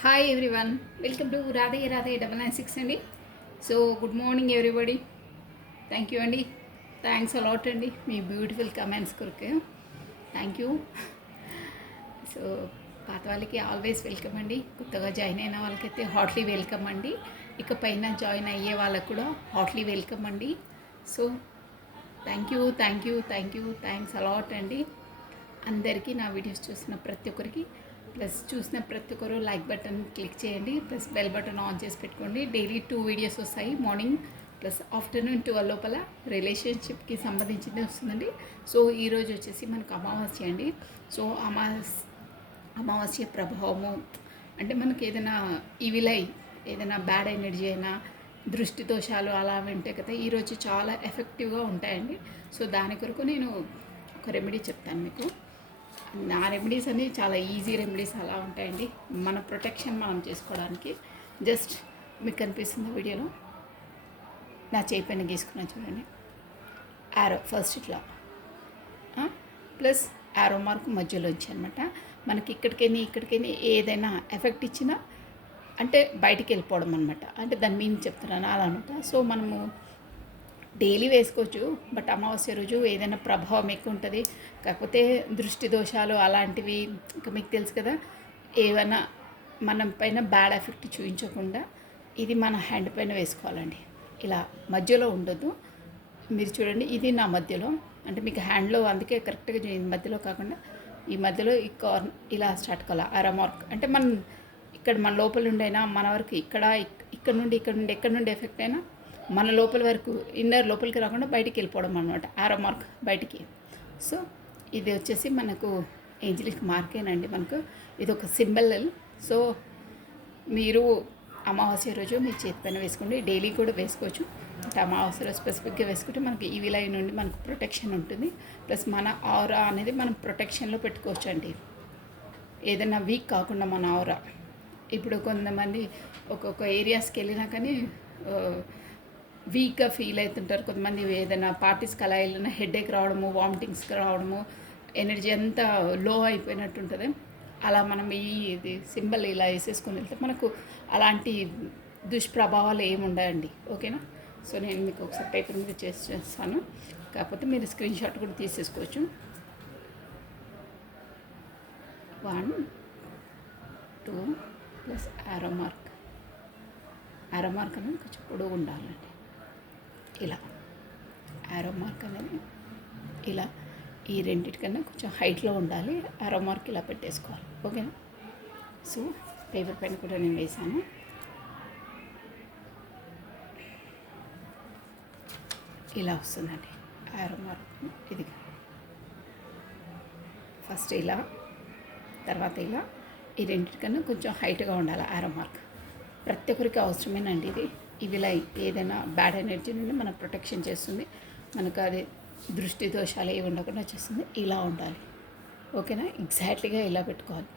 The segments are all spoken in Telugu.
Hi everyone, welcome to Radhe Radhe 996 అండి. So good morning everybody. Thank you అండి. థ్యాంక్స్ అలాట్ అండి మీ బ్యూటిఫుల్ కమెంట్స్ కొరకు. Thank you. సో పాత వాళ్ళకి ఆల్వేస్ వెల్కమ్ అండి. కొత్తగా జాయిన్ అయిన వాళ్ళకైతే హాట్లీ వెల్కమ్ అండి. ఇక పైన జాయిన్ అయ్యే వాళ్ళకు కూడా హాట్లీ వెల్కమ్ అండి. సో థ్యాంక్స్ అలాట్ అండి. అందరికీ నా వీడియోస్ చూసిన ప్రతి ఒక్కరికి, ప్లస్ చూసిన ప్రతి ఒక్కరు లైక్ బటన్ క్లిక్ చేయండి, ప్లస్ బెల్ బటన్ ఆన్ చేసి పెట్టుకోండి. డైలీ 2 వీడియోస్ వస్తాయి. మార్నింగ్ ప్లస్ ఆఫ్టర్నూన్ 12 లోపల రిలేషన్షిప్కి సంబంధించింది వస్తుందండి. సో ఈరోజు వచ్చేసి మనకు అమావాస్య అండి. సో అమావాస్య ప్రభావము అంటే మనకి ఏదైనా ఈవిలై, ఏదైనా బ్యాడ్ ఎనర్జీ అయినా, దృష్టి దోషాలు అలా వింటే కదా ఈరోజు చాలా ఎఫెక్టివ్గా ఉంటాయండి. సో దాని కొరకు నేను ఒక రెమెడీ చెప్తాను మీకు. నా రెమెడీస్ అన్నీ చాలా ఈజీ రెమెడీస్ అలా ఉంటాయండి, మన ప్రొటెక్షన్ మనం చేసుకోవడానికి. జస్ట్ మీకు కనిపిస్తుంది వీడియోలో నా చేయి పైన గీసుకున్నా చూడండి. యారో ఫస్ట్ ఇట్లా ప్లస్ యారో మార్క్ మధ్యలోంచి అనమాట. మనకి ఇక్కడికైనా ఏదైనా ఎఫెక్ట్ ఇచ్చినా అంటే బయటికి వెళ్ళిపోవడం అనమాట. అంటే దాని మీనింగ్ చెప్తున్నాను అలా అనమాట. సో మనము డైలీ వేసుకోవచ్చు, బట్ అమావాస్య రోజు ఏదైనా ప్రభావం ఎక్కువ ఉంటుంది. కాకపోతే దృష్టి దోషాలు అలాంటివి ఇంకా మీకు తెలుసు కదా, ఏమైనా మనం పైన బ్యాడ్ ఎఫెక్ట్ చూపించకుండా ఇది మన హ్యాండ్ పైన వేసుకోవాలండి. ఇలా మధ్యలో ఉండదు. మీరు చూడండి, ఇది నా మధ్యలో, అంటే మీకు హ్యాండ్లో అందుకే కరెక్ట్గా మధ్యలో కాకుండా ఈ మధ్యలో ఈ కార్న్ ఇలా స్టార్ట్ కావాలి. అర మార్క్ అంటే మనం ఇక్కడ మన లోపల ఉండైనా మన వరకు ఇక్కడ నుండి ఎక్కడ నుండి ఎఫెక్ట్ అయినా మన లోపల వరకు, ఇన్నర్ లోపలికి రాకుండా బయటికి వెళ్ళిపోవడం అనమాట. ఆరో మార్క్ బయటికి. సో ఇది వచ్చేసి మనకు ఏంజలిక్ మార్కేనండి. మనకు ఇది ఒక సింబల్. సో మీరు అమావాస్య రోజు మీ చేతి పైన వేసుకోండి. డైలీ కూడా వేసుకోవచ్చు, అంటే అమావాస్య రోజు స్పెసిఫిక్గా వేసుకుంటే మనకి ఈ విలై నుండి మనకు ప్రొటెక్షన్ ఉంటుంది. ప్లస్ మన ఆరా అనేది మనం ప్రొటెక్షన్లో పెట్టుకోవచ్చు అండి, ఏదైనా వీక్ కాకుండా మన ఆరా. ఇప్పుడు కొంతమంది ఒక్కొక్క ఏరియాస్కి వెళ్ళినా కానీ వీక్గా ఫీల్ అవుతుంటారు. కొంతమంది ఏదైనా పార్టీస్కి అలా వెళ్ళినా హెడేక్ రావడము, వామిటింగ్స్కి రావడము, ఎనర్జీ అంతా లో అయిపోయినట్టు ఉంటుంది. అలా మనం ఇది సింబల్ ఇలా వేసేసుకొని వెళ్తే మనకు అలాంటి దుష్ప్రభావాలు ఏమి ఉండవండి. ఓకేనా? సో నేను మీకు ఒకసారి పేపర్ మీద చేస్తాను, కాకపోతే మీరు స్క్రీన్ షాట్ కూడా తీసేసుకోవచ్చు. 1 2 ప్లస్ ఆరో మార్క్ అనేది కొంచెం పొడవు ఉండాలండి. ఇలా యారో మార్క్ అనేది ఇలా ఈ రెండింటికన్నా కొంచెం హైట్లో ఉండాలి. యారో మార్క్ ఇలా పెట్టేసుకోవాలి. ఓకేనా? సో పేపర్ పైన కూడా నేను వేసాను. ఇలా వస్తుందండి యారో మార్క్. ఇది ఫస్ట్ ఇలా, తర్వాత ఇలా, ఈ రెండింటికన్నా కొంచెం హైట్గా ఉండాలి యారో మార్క్. ప్రతి ఒక్కరికి అవసరమేనండి ఇది. ఇవిలా ఏదైనా బ్యాడ్ ఎనర్జీ నుండి మనం ప్రొటెక్షన్ చేస్తుంది. మనకు అది దృష్టి దోషాలు ఏవి ఉండకుండా చేస్తుంది. ఇలా ఉండాలి. ఓకేనా? ఎగ్జాక్ట్లీగా ఇలా పెట్టుకోవాలి.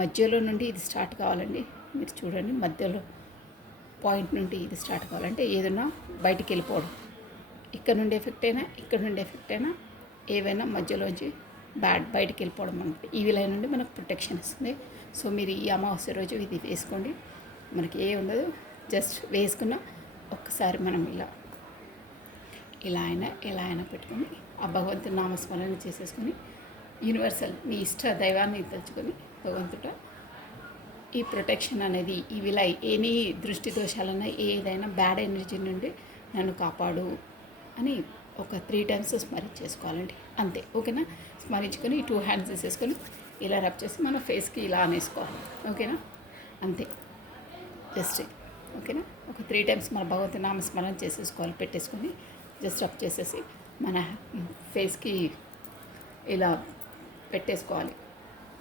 మధ్యలో నుండి ఇది స్టార్ట్ కావాలండి. మీరు చూడండి, మధ్యలో పాయింట్ నుండి ఇది స్టార్ట్ కావాలంటే ఏదైనా బయటికి వెళ్ళిపోవడం, ఇక్కడ నుండి ఎఫెక్ట్ అయినా ఏవైనా మధ్యలోంచి బయటికి వెళ్ళిపోవడం అనమాట. ఈ విలై నుండి మనకు ప్రొటెక్షన్ ఇస్తుంది. సో మీరు ఈ అమావాస్య రోజు ఇది వేసుకోండి. మనకి ఏ ఉండదు, జస్ట్ వేసుకున్న ఒక్కసారి మనం ఇలా అయినా పెట్టుకొని ఆ భగవంతుని నామస్మరణ చేసేసుకొని యూనివర్సల్ మీ ఇష్ట దైవాన్ని తలుచుకొని, భగవంతుట ఈ ప్రొటెక్షన్ అనేది ఈ విలై ఎనీ దృష్టి దోషాలన్నా ఏదైనా బ్యాడ్ ఎనర్జీ నుండి నన్ను కాపాడు అని ఒక 3 టైమ్స్ స్మరించేసుకోవాలండి. అంతే. ఓకేనా? స్మరించుకొని 2 హ్యాండ్స్ వేసేసుకొని ఇలా రబ్ చేసి మన ఫేస్కి ఇలా అనేసుకోవాలి. ఓకేనా? అంతే. జస్ట్ ఓకేనా? ఒక 3 టైమ్స్ మన భగవంతుని నామస్మరణ చేసేసుకోవాలి. పెట్టేసుకొని జస్ట్ రబ్ చేసేసి మన ఫేస్కి ఇలా పెట్టేసుకోవాలి.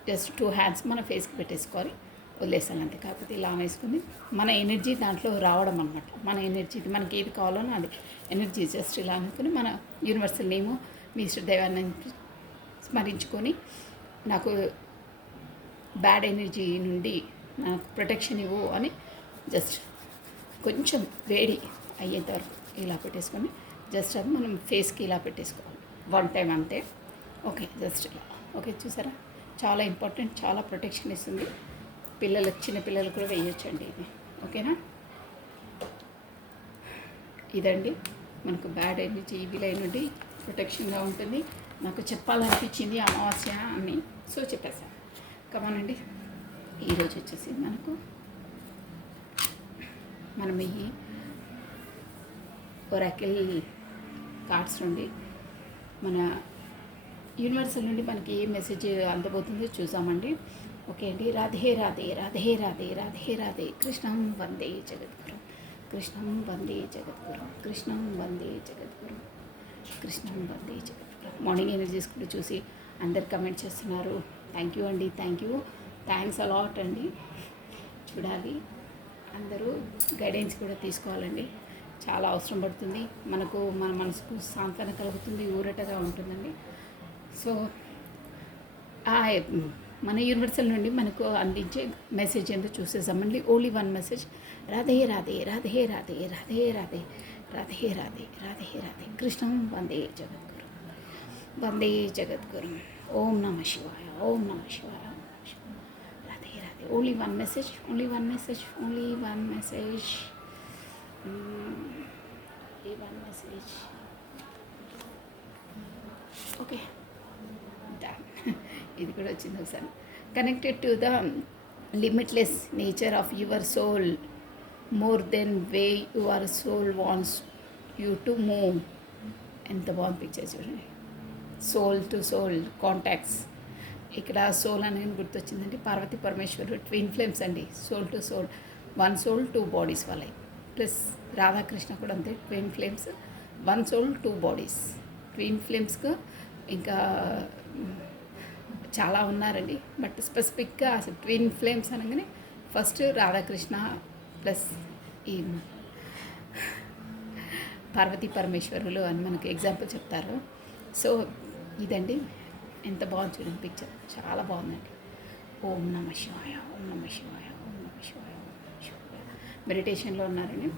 జస్ట్ 2 హ్యాండ్స్ మన ఫేస్కి పెట్టేసుకోవాలి, వదిలేసాను అంతే. కాకపోతే ఇలా వేసుకుని మన ఎనర్జీ దాంట్లో రావడం అనమాట. మన ఎనర్జీ మనకి ఏది కావాలో అది ఎనర్జీ జస్ట్ ఇలా అనుకుని మన యూనివర్సల్ నేము మీ ఇష్ట దైవాన్ని స్మరించుకొని నాకు బ్యాడ్ ఎనర్జీ నుండి నాకు ప్రొటెక్షన్ ఇవ్వు అని జస్ట్ కొంచెం వేడి అయ్యేంత వరకు ఇలా పెట్టేసుకొని జస్ట్ అది మనం ఫేస్కి ఇలా పెట్టేసుకోవాలి. 1 టైం అంతే. ఓకే, జస్ట్ ఇలా. ఓకే, చూసారా? చాలా ఇంపార్టెంట్, చాలా ప్రొటెక్షన్ ఇస్తుంది. చిన్న పిల్లలు కూడా వేయొచ్చండి ఇది. ఓకేనా? ఇదండి మనకు బ్యాడ్ ఎనర్జీ విలై నుండి ప్రొటెక్షన్గా ఉంటుంది. నాకు చెప్పాలనిపించింది అమావాస్య అని, సో చెప్పేసాను. కమానండి. ఈరోజు వచ్చేసి మనం ఈ ఒరాకిల్ కార్డ్స్ నుండి మన యూనివర్సల్ నుండి మనకి ఏ మెసేజ్ అందబోతుందో చూసామండి. ఓకే అండి. రాధే రాధే రాధే రాధే రాధే రాధే. కృష్ణం వందే జగద్గురు, కృష్ణం వందే జగద్గురు, కృష్ణం వందే జగద్గురు, కృష్ణం వందే జగద్గురు. మార్నింగ్ ఎనర్జీస్ కూడా చూసి అందరు కమెంట్ చేస్తున్నారు. థ్యాంక్ యూ అండి, థ్యాంక్స్ అలాట్ అండి. చూడాలి, అందరూ గైడెన్స్ కూడా తీసుకోవాలండి. చాలా అవసరం పడుతుంది మనకు. మన మనసుకు సాంత్వన కలుగుతుంది, ఊరటగా ఉంటుందండి. సో మన యూనివర్సల్ నుండి మనకు అందించే మెసేజ్ ఏంటో చూసేసామండి. Only one message. Radhe Radhe Radhe Radhe Radhe Radhe Radhe Radhe Radhe Radhe. కృష్ణం వందే జగద్గురు, వందే జగద్గురు. ఓం నమ శివాయ, ఓం నమ శివాయ. Radhe Radhe. Only one message, only one message, only one message, only one message. Okay, ఇది కూడా వచ్చింది ఒకసారి. Connected to the limitless nature of your soul, more than way your soul wants you to move. ఎంత బాగుంది పిక్చర్ చూడండి. Soul to soul contacts. ఇక్కడ సోల్ అనేది గుర్తొచ్చిందండి. పార్వతీ పరమేశ్వరు ట్విన్ ఫ్లేమ్స్ అండి. Soul to soul, one soul two bodies వాళ్ళవి. ప్లస్ రాధాకృష్ణ కూడా అంతే, twin flames, one soul two bodies. Twin ఫ్లేమ్స్కు ఇంకా చాలా ఉన్నారండి. బట్ స్పెసిఫిక్గా అసలు ట్విన్ ఫ్లేమ్స్ అనగానే ఫస్ట్ రాధాకృష్ణ ప్లస్ ఈ పార్వతీ పరమేశ్వరులు అని మనకు ఎగ్జాంపుల్ చెప్తారు. సో ఇదండి, ఎంత బాగుంది చూడండి పిక్చర్, చాలా బాగుందండి. ఓం నమ శివాయ, ఓం నమ శివాయ, ఓం నమ శివాయ, ఓం నమ శివాయ. మెడిటేషన్లో ఉన్నారండి.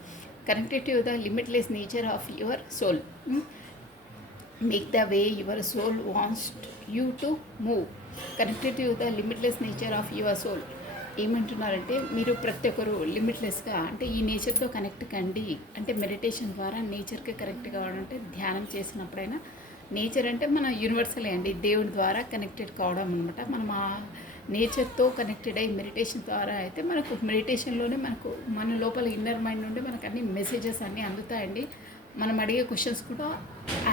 Connected to the limitless nature of your soul, make the way your soul wants you to move. Connected to the limitless nature of your soul. ఏమంటున్నారంటే మీరు ప్రతి ఒక్కరు లిమిట్లెస్గా అంటే ఈ నేచర్తో కనెక్ట్ కండి. అంటే మెడిటేషన్ ద్వారా నేచర్కి కనెక్ట్ కావాలంటే ధ్యానం చేసినప్పుడైనా, నేచర్ అంటే మన యూనివర్సలే అండి, దేవుడి ద్వారా కనెక్టెడ్ కావడం అనమాట. మనం ఆ నేచర్తో కనెక్టెడ్ అయ్యి మెడిటేషన్ ద్వారా అయితే మనకు మెడిటేషన్లోనే మన లోపల ఇన్నర్ మైండ్ నుండి మనకు అన్ని మెసేజెస్ అన్నీ అందుతాయండి. మనం అడిగే క్వశ్చన్స్ కూడా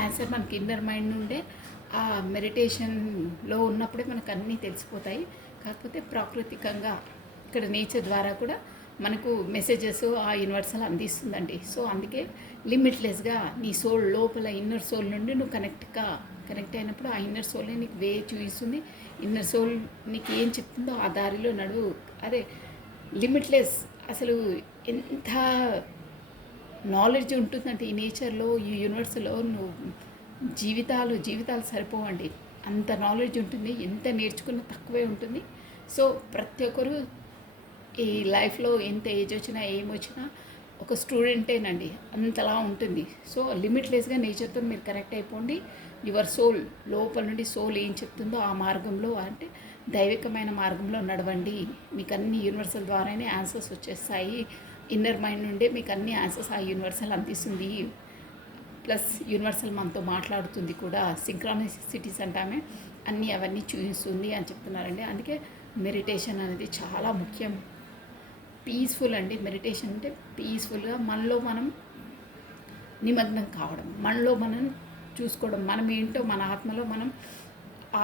ఆన్సర్ మనకి ఇన్నర్ మైండ్ నుండే ఆ మెడిటేషన్లో ఉన్నప్పుడే మనకు అన్నీ తెలిసిపోతాయి. కాకపోతే ప్రాకృతికంగా ఇక్కడ నేచర్ ద్వారా కూడా మనకు మెసేజెస్ ఆ యూనివర్సల్ అందిస్తుందండి. సో అందుకే లిమిట్లెస్గా నీ సోల్ లోపల ఇన్నర్ సోల్ నుండి నువ్వు కనెక్ట్ అయినప్పుడు ఆ ఇన్నర్ సోల్ని నీకు వే చూపిస్తుంది. ఇన్నర్ సోల్ నీకు ఏం చెప్తుందో ఆ దారిలో నడువు. అదే లిమిట్లెస్. అసలు ఎంత నాలెడ్జ్ ఉంటుందంటే ఈ నేచర్లో, ఈ యూనివర్స్లో నువ్వు జీవితాలు సరిపోవండి. అంత నాలెడ్జ్ ఉంటుంది. ఎంత నేర్చుకున్నా తక్కువే ఉంటుంది. సో ప్రతి ఒక్కరు ఈ లైఫ్లో ఎంత ఏజ్ వచ్చినా ఏమొచ్చినా ఒక స్టూడెంటేనండి, అంతలా ఉంటుంది. సో లిమిట్లెస్గా నేచర్తో మీరు కనెక్ట్ అయిపోండి. యువర్ సోల్ లోపల నుండి సోల్ ఏం చెప్తుందో ఆ మార్గంలో, అంటే దైవికమైన మార్గంలో నడవండి. మీకు అన్ని యూనివర్సల్ ద్వారానే ఆన్సర్స్ వచ్చేస్తాయి. ఇన్నర్ మైండ్ నుండే మీకు అన్ని ఆన్సర్స్ ఆ యూనివర్సల్ అందిస్తుంది. ప్లస్ యూనివర్సల్ మనతో మాట్లాడుతుంది కూడా. సింక్రానిసిటీస్ అంటామే, అవన్నీ చూపిస్తుంది అని చెప్తున్నారండి. అందుకే మెడిటేషన్ అనేది చాలా ముఖ్యం. పీస్ఫుల్ అండి. మెడిటేషన్ అంటే పీస్ఫుల్గా మనలో మనం నిమగ్నం కావడం, మనలో మనం చూసుకోవడం, మనం ఏంటో మన ఆత్మలో మనం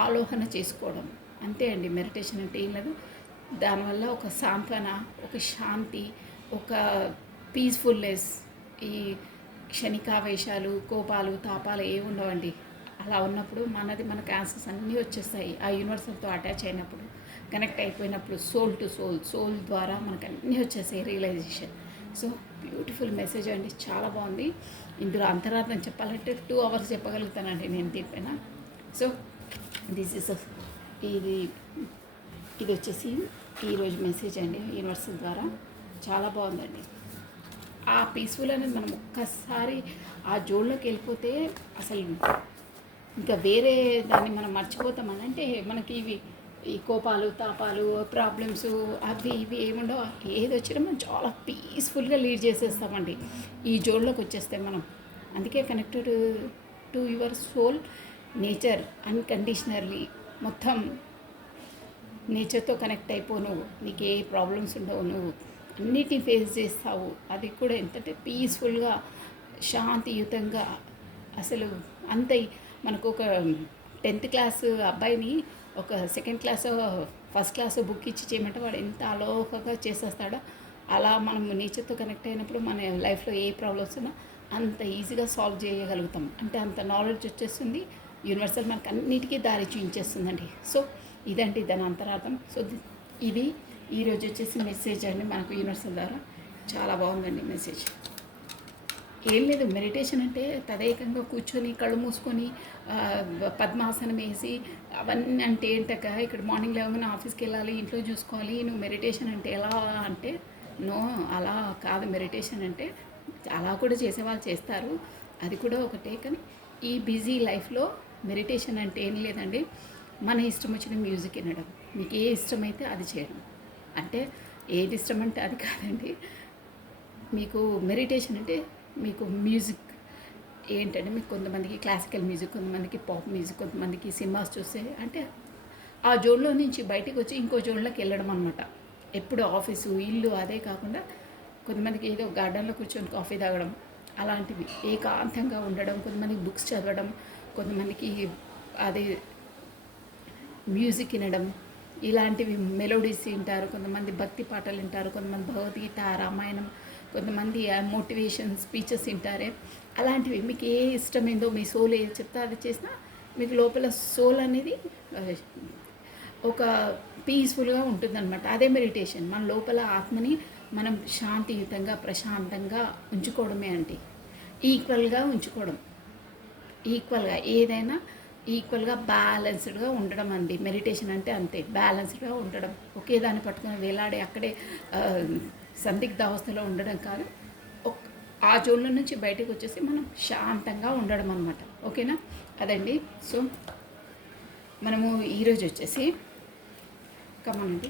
ఆలోచన చేసుకోవడం, అంతే అండి మెడిటేషన్ అంటే. ఏం లేదు, దానివల్ల ఒక సాంత్వన, ఒక శాంతి, ఒక పీస్ఫుల్నెస్, ఈ క్షణికావేశాలు, కోపాలు, తాపాలు ఏమి ఉండవండి. అలా ఉన్నప్పుడు మనకు ఆన్సర్స్ అన్నీ వచ్చేస్తాయి. ఆ యూనివర్సల్తో అటాచ్ అయినప్పుడు, కనెక్ట్ అయిపోయినప్పుడు, సోల్ టు సోల్ ద్వారా మనకు అన్నీ వచ్చేసాయి రియలైజేషన్. సో బ్యూటిఫుల్ మెసేజ్ అండి, చాలా బాగుంది. ఇందులో అంతరార్థం చెప్పాలంటే 2 hours చెప్పగలుగుతానండి నేను దీనిపైన. సో ఇది వచ్చేసి ఈరోజు మెసేజ్ అండి యూనివర్సల్ ద్వారా. చాలా బాగుందండి. ఆ పీస్ఫుల్ అనేది మనం ఒక్కసారి ఆ జోన్లోకి వెళ్ళిపోతే అసలు ఇంకా వేరే దాన్ని మనం మర్చిపోతామని. అంటే మనకి ఇవి ఈ కోపాలు తాపాలు ప్రాబ్లమ్స్ అవి ఇవి ఏముండవు. ఏది వచ్చినా మనం చాలా పీస్ఫుల్గా లీడ్ చేసేస్తామండి ఈ జోన్లోకి వచ్చేస్తే మనం. అందుకే connected to your soul, nature unconditionally. మొత్తం నేచర్తో కనెక్ట్ అయిపో, నువ్వు నీకు ఏ ప్రాబ్లమ్స్ ఉండవు, నువ్వు అన్నిటిని ఫేస్ చేస్తావు. అది కూడా ఎంతంటే పీస్ఫుల్గా శాంతియుతంగా. అసలు అంత మనకు ఒక 10th క్లాస్ అబ్బాయిని ఒక second class first class book ఇచ్చి చేయమంటే వాడు ఎంత అలోకగా చేసేస్తాడో, అలా మనం నేచర్తో కనెక్ట్ అయినప్పుడు మన లైఫ్లో ఏ ప్రాబ్లమ్స్ ఉన్నా అంత ఈజీగా సాల్వ్ చేయగలుగుతాం. అంటే అంత నాలెడ్జ్ వచ్చేస్తుంది. యూనివర్సల్ మనకు అన్నిటికీ దారి చూపించేస్తుందండి. సో ఇదండి దాని అంతరార్థం. సో ఇది ఈరోజు వచ్చేసి మెసేజ్ అండి మనకు యూనివర్సల్ ద్వారా. చాలా బాగుందండి మెసేజ్. ఏం లేదు, మెడిటేషన్ అంటే తదేకంగా కూర్చొని కళ్ళు మూసుకొని పద్మాసనం వేసి అవన్నీ అంటే ఏంటక ఇక్కడ మార్నింగ్ లేవగానే ఆఫీస్కి వెళ్ళాలి, ఇంట్లో చూసుకోవాలి, నువ్వు మెడిటేషన్ అంటే ఎలా అంటే నో, అలా కాదు. మెడిటేషన్ అంటే అలా కూడా చేసేవాళ్ళు చేస్తారు, అది కూడా ఒకటే. కానీ ఈ బిజీ లైఫ్లో మెడిటేషన్ అంటే ఏం లేదండి, మన ఇష్టం వచ్చిన మ్యూజిక్ వినడం, మీకు ఏ ఇష్టమైతే అది చేయడం. అంటే ఏది ఇష్టం అంటే అది కాదండి. మీకు మెడిటేషన్ అంటే మీకు మ్యూజిక్ ఏంటంటే, మీకు కొంతమందికి క్లాసికల్ మ్యూజిక్, కొంతమందికి పాప్ మ్యూజిక్, కొంతమందికి సినిమాస్ చూస్తే అంటే ఆ జోన్లో నుంచి బయటికి వచ్చి ఇంకో జోన్లోకి వెళ్ళడం అనమాట. ఎప్పుడు ఆఫీసు ఇల్లు అదే కాకుండా కొంతమందికి ఏదో గార్డెన్లో కూర్చొని కాఫీ తాగడం, అలాంటివి ఏకాంతంగా ఉండడం, కొంతమందికి బుక్స్ చదవడం, కొంతమందికి అది మ్యూజిక్ వినడం, ఇలాంటివి మెలోడీస్ వింటారు, కొంతమంది భక్తి పాటలు వింటారు, కొంతమంది భగవద్గీత రామాయణం, కొంతమంది మోటివేషన్ స్పీచెస్ వింటారే. అలాంటివి మీకు ఏ ఇష్టమైందో, మీ సోల్ ఏది చెప్తే అది చేసినా మీకు లోపల సోల్ అనేది ఒక పీస్ఫుల్గా ఉంటుందన్నమాట. అదే మెడిటేషన్. మన లోపల ఆత్మని మనం శాంతియుతంగా ప్రశాంతంగా ఉంచుకోవడమే అంటే ఈక్వల్గా ఉంచుకోవడం. ఈక్వల్గా ఏదైనా ఈక్వల్గా బ్యాలెన్స్డ్గా ఉండడం అండి మెడిటేషన్ అంటే. అంతే, బ్యాలెన్స్డ్గా ఉండడం. ఒకే దాన్ని పట్టుకొని వేలాడే అక్కడే సందిగ్ధ అవస్థలో ఉండడం కాదు. ఆ జోన్ల నుంచి బయటకు వచ్చేసి మనం శాంతంగా ఉండడం అనమాట. ఓకేనా? అదండి. సో మనము ఈరోజు వచ్చేసి కమనండి,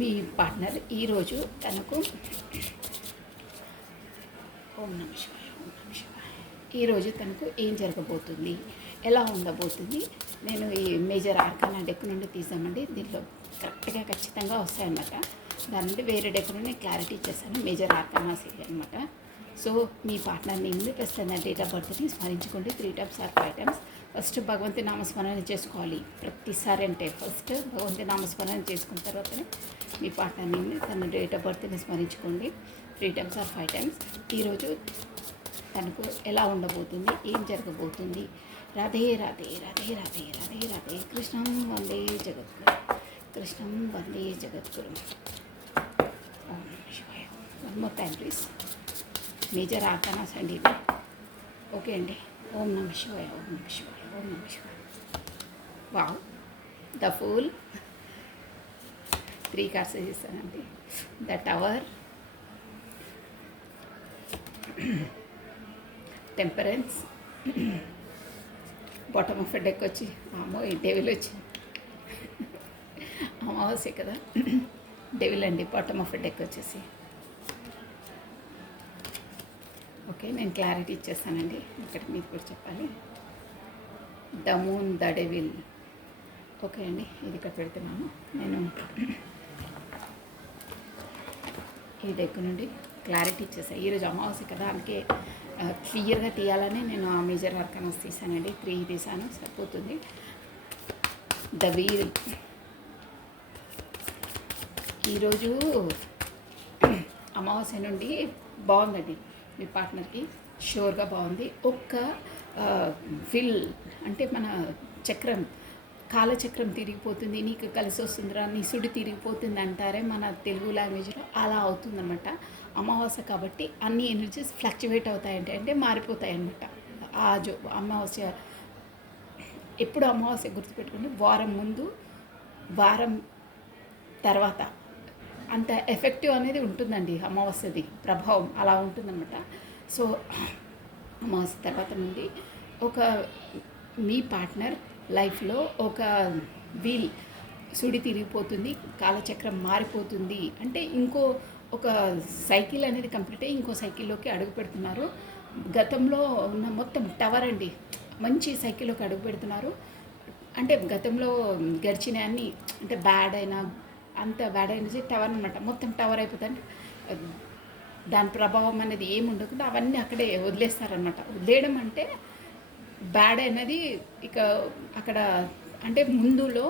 మీ పార్ట్నర్ ఈరోజు తనకు ఓం నమః శివాయ, ఓం నమః శివాయ, ఈరోజు తనకు ఏం జరగబోతుంది, ఎలా ఉండబోతుంది, నేను ఈ మేజర్ ఆర్కానా డెక్ నుండి తీసామండి. దీంట్లో కరెక్ట్గా ఖచ్చితంగా వస్తాయన్నమాట. దాని నుండి వేరే డెక్ నుండి క్లారిటీ ఇచ్చేస్తాను. మేజర్ ఆర్కానాస్ ఇది అనమాట. సో మీ పార్ట్నర్ నేమ్ ప్రస్తుతం డేట్ ఆఫ్ బర్త్ని స్మరించుకోండి 3 times or 5 times. ఫస్ట్ భగవంతి నామస్మరణ చేసుకోవాలి ప్రతిసారి. అంటే ఫస్ట్ భగవంతి నామస్మరణ చేసుకున్న తర్వాతనే మీ పార్ట్నర్ నేమ్ తన డేట్ ఆఫ్ బర్త్ని స్మరించుకోండి 3 times or 5 times. ఈరోజు తనకు ఎలా ఉండబోతుంది, ఏం జరగబోతుంది. రాధే రాధే రాధే రాధే రాధే రాధే. కృష్ణం వందే జగద్గురు, కృష్ణం వందే జగద్గురు. ఓం శివాయ. One more time please. Major arcanas అండి ఇది. ఓకే అండి. ఓం నమః శివాయ, ఓం నమః శివాయ, ఓం నమః శివాయ. వావ్, ద ఫూల్ 3 cards చేస్తానండి. The tower, temperance, bottom of deck వచ్చి అమ్మో ఈ డెవిల్ వచ్చి అమావాస్య కదా, డెవిల్ అండి. బాటమ్ ఆఫ్ డెక్ వచ్చేసి ఓకే, నేను క్లారిటీ ఇచ్చేస్తానండి. ఇక్కడ మీకు కూడా చెప్పాలి. The moon, the devil. Okay అండి, ఇది ఇక్కడ పెడుతున్నాను నేను. ఈ డెక్ నుండి క్లారిటీ ఇచ్చేసాను. ఈరోజు అమావాస్య కదా, అందుకే క్లియర్గా తీయాలని నేను ఆ మేజర్ ఆర్కానాస్ తీసానండి. 3 తీసాను, సరిపోతుంది. The wheel. ఈరోజు అమావాస్య నుండి బాగుందండి మీ పార్ట్నర్కి, షూర్గా బాగుంది. ఒక్క ఫిల్ అంటే మన చక్రం, కాలచక్రం తిరిగిపోతుంది, నీకు కలిసి వస్తుందిరా, నీ సుడి తిరిగిపోతుంది అంటారే మన తెలుగు లాంగ్వేజ్లో, అలా అవుతుందన్నమాట. అమావాస్య కాబట్టి అన్ని ఎనర్జీస్ ఫ్లక్చువేట్ అవుతాయంటే అంటే మారిపోతాయి అన్నమాట. అమావాస్య ఎప్పుడు అమావాస్య గుర్తుపెట్టుకుని వారం ముందు వారం తర్వాత అంత ఎఫెక్టివ్ అనేది ఉంటుందండి అమావాస్యది ప్రభావం, అలా ఉంటుందన్నమాట. సో అమావాస్య తర్వాత నుండి మీ పార్ట్నర్ లైఫ్లో ఒక వీల్ సుడి తిరిగిపోతుంది, కాలచక్రం మారిపోతుంది అంటే ఇంకో ఒక సైకిల్ అనేది కంప్లీట్ అయ్యి ఇంకో సైకిల్లోకి అడుగు పెడుతున్నారు. గతంలో ఉన్న మొత్తం టవర్ అండి, మంచి సైకిల్లోకి అడుగు పెడుతున్నారు. అంటే గతంలో గడిచిన అన్ని అంటే బ్యాడ్ అయినా అంత బ్యాడ్ అయినది టవర్ అనమాట, మొత్తం టవర్ అయిపోతుంది. దాని ప్రభావం అనేది ఏమి ఉండకుండా అవన్నీ అక్కడే వదిలేస్తారనమాట. వదిలేయడం అంటే బ్యాడ్ అనేది ఇక అక్కడ అంటే ముందులో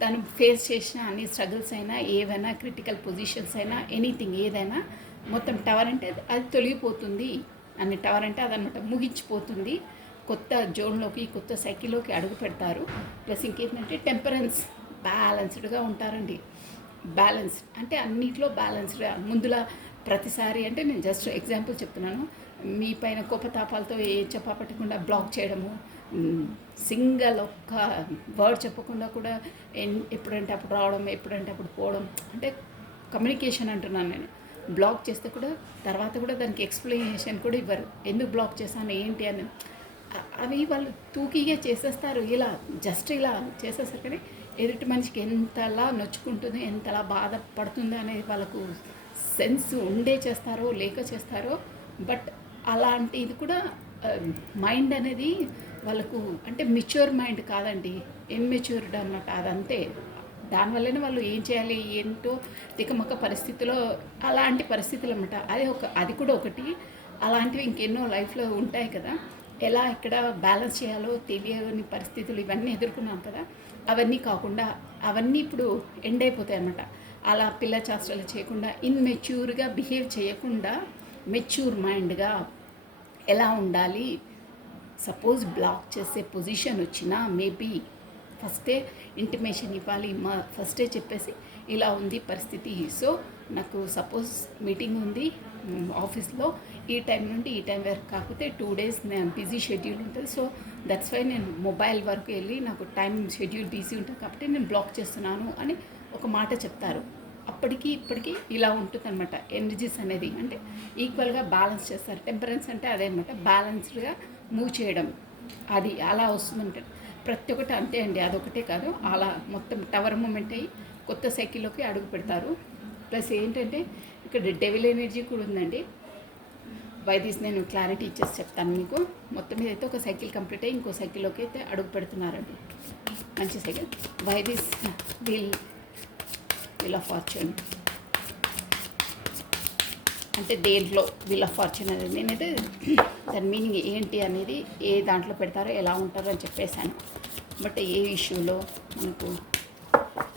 తను ఫేస్ చేసిన అన్ని స్ట్రగుల్స్ అయినా ఏవైనా క్రిటికల్ పొజిషన్స్ అయినా ఎనీథింగ్ ఏదైనా మొత్తం టవర్ అంటే అది తొలగిపోతుంది. అన్ని టవర్ అంటే అదనమాట ముగించిపోతుంది. కొత్త జోన్లోకి కొత్త సైకిల్లోకి అడుగు పెడతారు. ప్లస్ ఇంకేంటంటే టెంపరెన్స్, బ్యాలెన్స్డ్గా ఉంటారండి. బ్యాలెన్స్ అంటే అన్నిట్లో బ్యాలెన్స్డ్గా ముందులా ప్రతిసారి అంటే నేను జస్ట్ ఎగ్జాంపుల్ చెప్తున్నాను. మీ పైన కోపతాపాలతో ఏ చెప్పా పెట్టకుండా బ్లాక్ చేయడము, సింగల్ ఒక్క వర్డ్ చెప్పకుండా కూడా ఎప్పుడంటే అప్పుడు రావడం, ఎప్పుడంటే అప్పుడు పోవడం అంటే కమ్యూనికేషన్ అంటున్నాను నేను. బ్లాక్ చేస్తే కూడా తర్వాత కూడా దానికి ఎక్స్ప్లెనేషన్ కూడా ఇవ్వరు, ఎందుకు బ్లాక్ చేశాను ఏంటి అని. అవి వాళ్ళు తూకీగా చేసేస్తారు, ఇలా జస్ట్ ఇలా చేసేస్తారు. కానీ ఎదుటి మనిషికి ఎంతలా నొచ్చుకుంటుందో ఎంతలా బాధపడుతుందో అనేది వాళ్ళకు సెన్స్ ఉండే చేస్తారో లేక చేస్తారో. బట్ అలాంటిది కూడా మైండ్ అనేది వాళ్ళకు అంటే మెచ్యూర్ మైండ్ కాదండి, ఇమ్మెచ్యూర్డ్ అన్నమాట. అదంతే. దానివల్లనే వాళ్ళు ఏం చేయాలి ఏంటో తికమక పరిస్థితిలో అలాంటి పరిస్థితులు అన్నమాట. అది కూడా ఒకటి. అలాంటివి ఇంకెన్నో లైఫ్లో ఉంటాయి కదా, ఎలా ఇక్కడ బ్యాలెన్స్ చేయాలో తెలియని పరిస్థితులు ఇవన్నీ ఎదుర్కొన్నాం కదా. అవన్నీ కాకుండా అవన్నీ ఇప్పుడు ఎండ్ అయిపోతాయి అన్నమాట. అలా పిల్ల చేష్టలు చేయకుండా ఇన్మెచ్యూర్గా బిహేవ్ చేయకుండా మెచ్యూర్ మైండ్గా ఎలా ఉండాలి. సపోజ్ బ్లాక్ చేసే పొజిషన్ వచ్చినా మేబీ ఫస్టే ఇంటిమేషన్ ఇవ్వాలి, ఫస్టే చెప్పేసి ఇలా ఉంది పరిస్థితి, సో నాకు సపోజ్ మీటింగ్ ఉంది ఆఫీస్లో ఈ టైం నుండి ఈ టైం వరకు, కాకపోతే 2 days నేను బిజీ షెడ్యూల్ ఉంటుంది. సో దట్స్ వై నేను మొబైల్ వరకు వెళ్ళి నాకు టైం షెడ్యూల్ బిజీ ఉంటుంది కాబట్టి నేను బ్లాక్ చేస్తున్నాను అని ఒక మాట చెప్తారు. అప్పటికి ఇప్పటికీ ఇలా ఉంటుంది అనమాట. ఎనర్జీస్ అనేది అంటే ఈక్వల్గా బ్యాలెన్స్ చేస్తారు. టెంపరెన్స్ అంటే అదే అనమాట, బ్యాలెన్స్డ్గా మూవ్ చేయడం. అది అలా వస్తుందంటే ప్రతి ఒక్కటి అంతే అండి. అదొకటే కాదు, అలా మొత్తం టవర్ మూమెంట్ అయ్యి కొత్త సైకిల్లోకి అడుగు పెడతారు. ప్లస్ ఏంటంటే ఇక్కడ డెవిల్ ఎనర్జీ కూడా ఉందండి. వైదిస్ నేను క్లారిటీ ఇచ్చేసి చెప్తాను మీకు. మొత్తం మీద అయితే ఒక సైకిల్ కంప్లీట్ అయ్యి ఇంకో సైకిల్లోకి అయితే అడుగు పెడుతున్నారండి. మంచి cycle why this wheel of fortune అంటే దేంట్లో వీల్ ఆఫ్ ఫార్చ్యూన్ అనేది నేనైతే దాని మీనింగ్ ఏంటి అనేది ఏ దాంట్లో పెడతారో ఎలా ఉంటారో అని చెప్పేశాను. బట్ ఏ ఇష్యూలో మనకు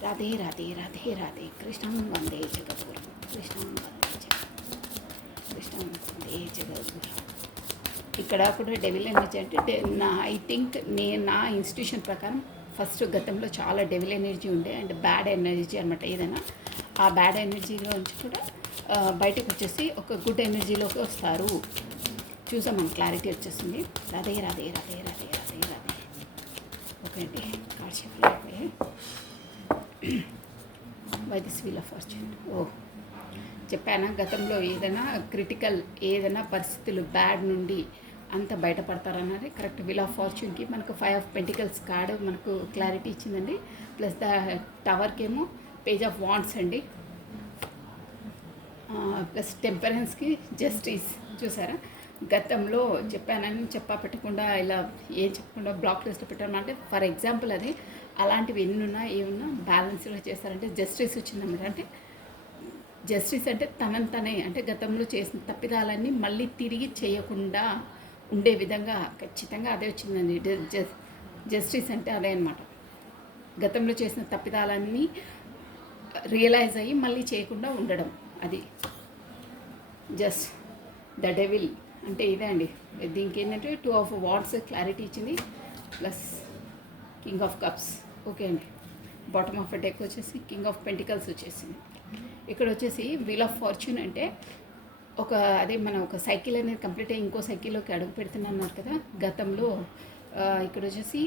రాధే రాధే రాధే రాధే కృష్ణం వందే జగద్గురు, కృష్ణం వందే కృష్ణం వందే జగద్గురు. ఇక్కడ కూడా డెవిల్ ఎనర్జీ అంటే ఐ థింక్ నా ఇన్స్టిట్యూషన్ ప్రకారం ఫస్ట్ గతంలో చాలా డెవిల్ ఎనర్జీ ఉండే అండ్ బ్యాడ్ ఎనర్జీ అనమాట. ఏదైనా ఆ బ్యాడ్ ఎనర్జీలో నుంచి కూడా బయటకు వచ్చేసి ఒక గుడ్ ఎనర్జీలోకి వస్తారు. చూసాం మనం, క్లారిటీ వచ్చేసింది. రాధే రాధే రాధే రాధే రాధే రాధే. ఓకే అండి, కాల్షిఫ్లు అయిపోయాయి. By this wheel of fortune. చెప్పానా గతంలో ఏదైనా క్రిటికల్ ఏదైనా పరిస్థితులు బ్యాడ్ నుండి అంత బయటపడతారన్నది కరెక్ట్. వీల్ ఆఫ్ ఫార్చ్యూన్కి మనకు 5 of Pentacles కార్డు మనకు క్లారిటీ ఇచ్చిందండి. ప్లస్ ద టవర్కి ఏమో పేజ్ ఆఫ్ వాండ్స్ అండి. ప్లస్ టెంపరెన్స్కి జస్టిస్. చూసారా గతంలో చెప్పానని చెప్పా పెట్టకుండా ఇలా ఏం చెప్పకుండా బ్లాక్ లిస్ట్ పెట్టామంటే ఫర్ ఎగ్జాంపుల్ అది అలాంటివి ఎన్నున్నా ఏమున్నా బ్యాలెన్స్గా చేస్తారంటే జస్టిస్ వచ్చిందన్నమాట. అంటే జస్టిస్ అంటే తనే అంటే గతంలో చేసిన తప్పిదాలన్నీ మళ్ళీ తిరిగి చేయకుండా ఉండే విధంగా ఖచ్చితంగా అదే వచ్చిందండి. జస్టిస్ అంటే అదే అనమాట. గతంలో చేసిన తప్పిదాలన్నీ రియలైజ్ అయ్యి మళ్ళీ చేయకుండా ఉండడం, అది జస్ట్ ద డెవిల్ అంటే ఇదే అండి. దీనికి ఏంటంటే 2 of Wands క్లారిటీ ఇచ్చింది. Plus king of cups. Okay అండి, బాటమ్ ఆఫ్ డెక్ వచ్చేసి కింగ్ ఆఫ్ పెంటికల్స్ వచ్చేసింది. ఇక్కడ వచ్చేసి వీల్ ఆఫ్ ఫార్చ్యూన్ అంటే ఒక అదే మనం ఒక సైకిల్ అనేది కంప్లీట్ అయ్యి ఇంకో సైకిల్లోకి అడుగు పెడుతున్నారు కదా. గతంలో ఇక్కడ వచ్చేసి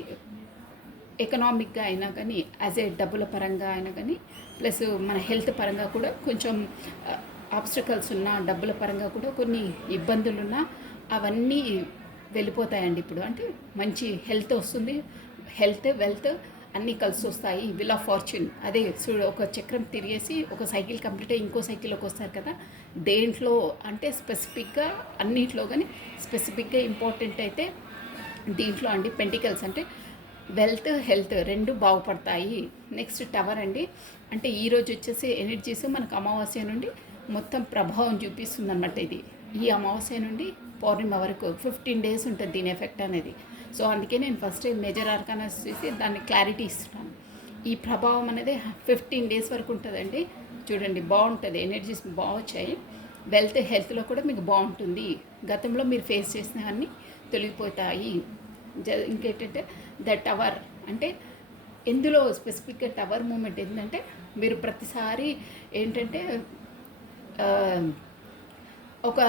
ఎకనామిక్గా అయినా కానీ యాజ్ ఏ డబ్బుల పరంగా అయినా కానీ ప్లస్ మన హెల్త్ పరంగా కూడా కొంచెం ఆబ్స్టకల్స్ ఉన్నా, డబ్బుల పరంగా కూడా కొన్ని ఇబ్బందులున్నా అవన్నీ వెళ్ళిపోతాయండి. ఇప్పుడు అంటే మంచి హెల్త్ వస్తుంది. హెల్త్ వెల్త్ అన్నీ కలిసి వస్తాయి. విల్ ఆఫ్ ఫార్చ్యూన్ అదే చూడు, ఒక చక్రం తిరిగేసి ఒక సైకిల్ కంప్లీట్ అయ్యి ఇంకో సైకిల్లోకి వస్తారు కదా, దేంట్లో అంటే స్పెసిఫిక్గా అన్నిట్లో కానీ స్పెసిఫిక్గా ఇంపార్టెంట్ అయితే దీంట్లో అండి పెంటికల్స్ అంటే వెల్త్ హెల్త్ రెండు బాగుపడతాయి. నెక్స్ట్ టవర్ అండి, అంటే ఈరోజు వచ్చేసి ఎనర్జీస్ మనకు అమావాస్య నుండి మొత్తం ప్రభావం చూపిస్తుంది అన్నమాట. ఇది ఈ అమావాస్య నుండి పౌర్ణిమ వరకు 15 డేస్ ఉంటుంది దీని ఎఫెక్ట్ అనేది. సో అందుకే నేను ఫస్ట్ మేజర్ ఆర్కానాస్ చూసి దాన్ని క్లారిటీ ఇస్తున్నాను. ఈ ప్రభావం అనేది 15 డేస్ వరకు ఉంటుందండి. చూడండి బాగుంటుంది, ఎనర్జీస్ బాగొచ్చాయి. వెల్త్ హెల్త్లో కూడా మీకు బాగుంటుంది. గతంలో మీరు ఫేస్ చేసిన అన్నీ తొలగిపోతాయి. ఇంకేంటంటే ద టవర్ అంటే ఎందులో స్పెసిఫిక్గా టవర్ మూమెంట్ ఏంటంటే మీరు ప్రతిసారి ఏంటంటే ఒక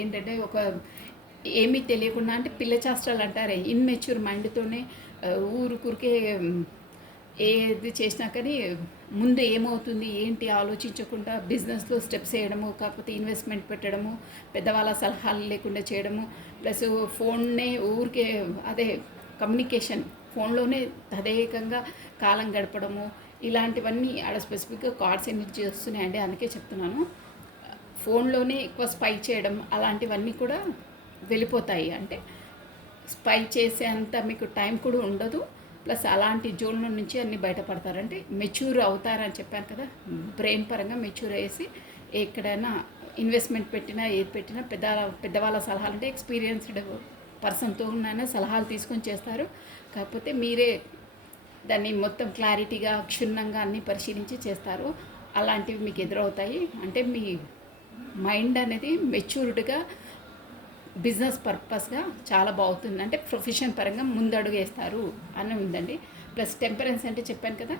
ఏంటంటే ఒక ఏమీ తెలియకుండా అంటే పిల్ల చేష్టలు అంటారే, ఇన్మెచ్యూర్ మైండ్తోనే ఊరుకూరికే ఏది చేసినా కానీ ముందు ఏమవుతుంది ఏంటి ఆలోచించకుండా బిజినెస్లో స్టెప్స్ వేయడము, కాకపోతే ఇన్వెస్ట్మెంట్ పెట్టడము, పెద్దవాళ్ళ సలహాలు లేకుండా చేయడము, ప్లస్ ఫోన్నే ఊరికే అదే కమ్యూనికేషన్ ఫోన్లోనే తదేకంగా కాలం గడపడము, ఇలాంటివన్నీ ఆడ స్పెసిఫిక్గా కార్డ్స్ ఎనర్జీ వస్తున్నాయండి. అందుకే చెప్తున్నాను, ఫోన్లోనే ఎక్కువ స్పై చేయడం అలాంటివన్నీ కూడా వెళ్ళిపోతాయి. అంటే స్పై చేసే అంత మీకు టైం కూడా ఉండదు. ప్లస్ అలాంటి జోన్ల నుంచి అన్నీ బయటపడతారంటే మెచ్యూర్ అవుతారని చెప్పాను కదా, బ్రెయిన్ పరంగా మెచ్యూర్ అయ్యేసి ఎక్కడైనా ఇన్వెస్ట్మెంట్ పెట్టినా ఏది పెట్టినా పెద్దవాళ్ళ సలహాలు అంటే ఎక్స్పీరియన్స్డ్ పర్సన్తో ఉన్న సలహాలు తీసుకొని చేస్తారు. కాకపోతే మీరే దాన్ని మొత్తం క్లారిటీగా క్షుణ్ణంగా అన్నీ పరిశీలించి చేస్తారు. అలాంటివి మీకు ఎదురవుతాయి. అంటే మీ మైండ్ అనేది మెచ్యూర్డ్గా బిజినెస్ పర్పస్గా చాలా బాగుంటుంది. అంటే ప్రొఫెషన్ పరంగా ముందడుగు వేస్తారు అని ఉందండి. ప్లస్ టెంపరెన్స్ అంటే చెప్పాను కదా,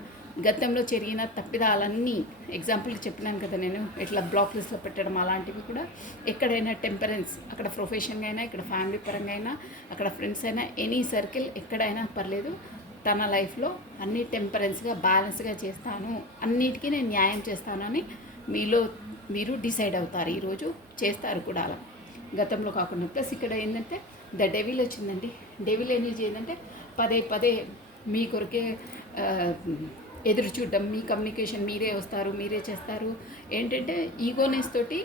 గతంలో జరిగిన తప్పిదాలన్నీ ఎగ్జాంపుల్ చెప్పినాను కదా నేను, ఇట్లా బ్లాక్ లిస్ట్లో పెట్టడం అలాంటివి కూడా ఎక్కడైనా టెంపరెన్స్, అక్కడ ప్రొఫెషన్గా అయినా ఇక్కడ ఫ్యామిలీ పరంగా అయినా అక్కడ ఫ్రెండ్స్ అయినా ఎనీ సర్కిల్ ఎక్కడైనా పర్లేదు, తన లైఫ్లో అన్నీ టెంపరెన్స్గా బ్యాలెన్స్గా చేస్తాను, అన్నిటికీ నేను న్యాయం చేస్తాను అని మీలో మీరు డిసైడ్ అవుతారు. ఈరోజు చేస్తారు కూడా అలా, గతంలో కాకుండా. ప్లస్ ఇక్కడ ఏంటంటే ద డెవిల్ వచ్చిందండి. డెవిల్ ఎనర్జీ ఏంటంటే పదే పదే మీ కొరకే ఎదురు చూడడం, మీ కమ్యూనికేషన్ మీరే వస్తారు మీరే చేస్తారు. ఏంటంటే ఈగోనెస్ తోటి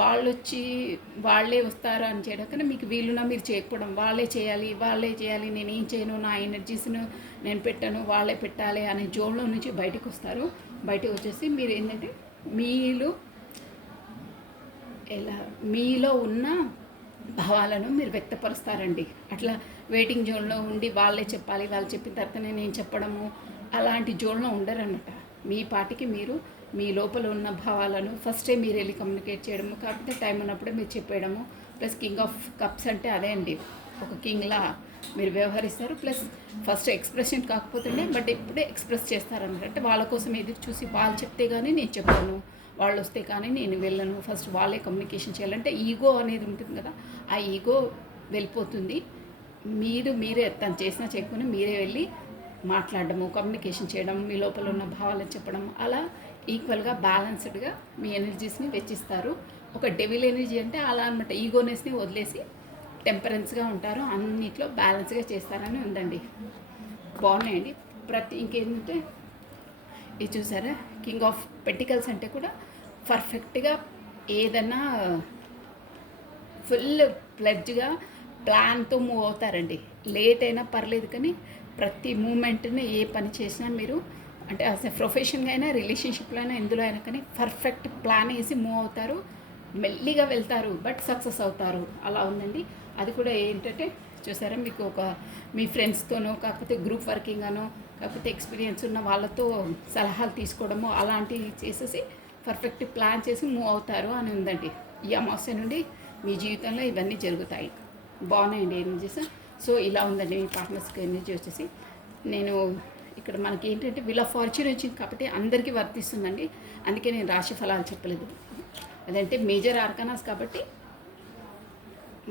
వాళ్ళు వచ్చి వాళ్ళే వస్తారు అని చేయడం కన్నా మీకు వీలున్నా మీరు చేయకపోవడం, వాళ్ళే చేయాలి నేనేం చేయను, నా ఎనర్జీస్ను నేను పెట్టను వాళ్ళే పెట్టాలి అనే జోన్లో నుంచి బయటకు వస్తారు. బయటకు వచ్చేసి మీరు ఏంటంటే మీలో ఉన్న భావాలను మీరు వ్యక్తపరుస్తారండి. అట్లా వెయిటింగ్ జోన్లో ఉండి వాళ్ళే చెప్పాలి, వాళ్ళు చెప్పిన తర్వాతనే నేను చెప్పడము అలాంటి జోన్లో ఉండరన్నమాట. మీ పాటికి మీరు మీ లోపల ఉన్న భావాలను ఫస్టే మీరు వెళ్ళి కమ్యూనికేట్ చేయడము, కాకపోతే టైం ఉన్నప్పుడే మీరు చెప్పేయడము. ప్లస్ కింగ్ ఆఫ్ కప్స్ అంటే అదే అండి, ఒక కింగ్లా మీరు వ్యవహరిస్తారు. ప్లస్ ఫస్ట్ ఎక్స్ప్రెషన్ కాకపోతుండే బట్ ఎప్పుడే ఎక్స్ప్రెస్ చేస్తారన్నమాట. అంటే వాళ్ళ కోసం ఎదురు చూసి వాళ్ళు చెప్తే కానీ నేను చెప్పాను, వాళ్ళు వస్తే కానీ నేను వెళ్ళను, ఫస్ట్ వాళ్ళే కమ్యూనికేషన్ చేయాలంటే ఈగో అనేది ఉంటుంది కదా, ఆ ఈగో వెళ్ళిపోతుంది. మీరే తను చేసినా చేయకపోయినా మీరే వెళ్ళి మాట్లాడడము, కమ్యూనికేషన్ చేయడం, మీ లోపల ఉన్న భావాలను చెప్పడం, అలా ఈక్వల్గా బ్యాలెన్స్డ్గా మీ ఎనర్జీస్ని వెచ్చిస్తారు. ఒక డెవిల్ ఎనర్జీ అంటే అలా అనమాట, ఈగోనెస్ని వదిలేసి టెంపరెన్స్గా ఉంటారు, అన్నిట్లో బ్యాలెన్స్గా చేస్తారని ఉందండి. బాగున్నాయండి. ఇంకేంటంటే ఇది చూసారా, కింగ్ ఆఫ్ పెంటికల్స్ అంటే కూడా పర్ఫెక్ట్గా ఏదన్నా ఫుల్ ప్లెడ్జ్గా ప్లాన్తో మూవ్ అవుతారండి. లేట్ అయినా పర్లేదు కానీ ప్రతి మూమెంట్ని ఏ పని చేసినా మీరు అంటే అసలు ప్రొఫెషన్గా అయినా రిలేషన్షిప్లో అయినా ఎందులో అయినా కానీ పర్ఫెక్ట్ ప్లాన్ వేసి మూవ్ అవుతారు, మెల్లిగా వెళ్తారు బట్ సక్సెస్ అవుతారు. అలా ఉందండి. అది కూడా ఏంటంటే చూసారా, మీకు ఒక మీ ఫ్రెండ్స్తోనో కాకపోతే గ్రూప్ వర్కింగ్ అనో కాకపోతే ఎక్స్పీరియన్స్ ఉన్న వాళ్ళతో సలహాలు తీసుకోవడము అలాంటివి చేసేసి పర్ఫెక్ట్ ప్లాన్ చేసి మూవ్ అవుతారు అని ఉందండి. ఈ అమావాస్య నుండి మీ జీవితంలో ఇవన్నీ జరుగుతాయి. బాగున్నాయండి ఎనర్జీస్. సో ఇలా ఉందండి మీ పార్ట్నర్స్కి ఎనర్జీ వచ్చేసి. నేను ఇక్కడ మనకి ఏంటంటే వీల్ ఆఫ్ ఫార్చ్యూన్ వచ్చింది కాబట్టి అందరికీ వర్తిస్తుందండి. అందుకే నేను రాశి ఫలాలు చెప్పలేదు, అదంటే మేజర్ ఆర్కానాస్ కాబట్టి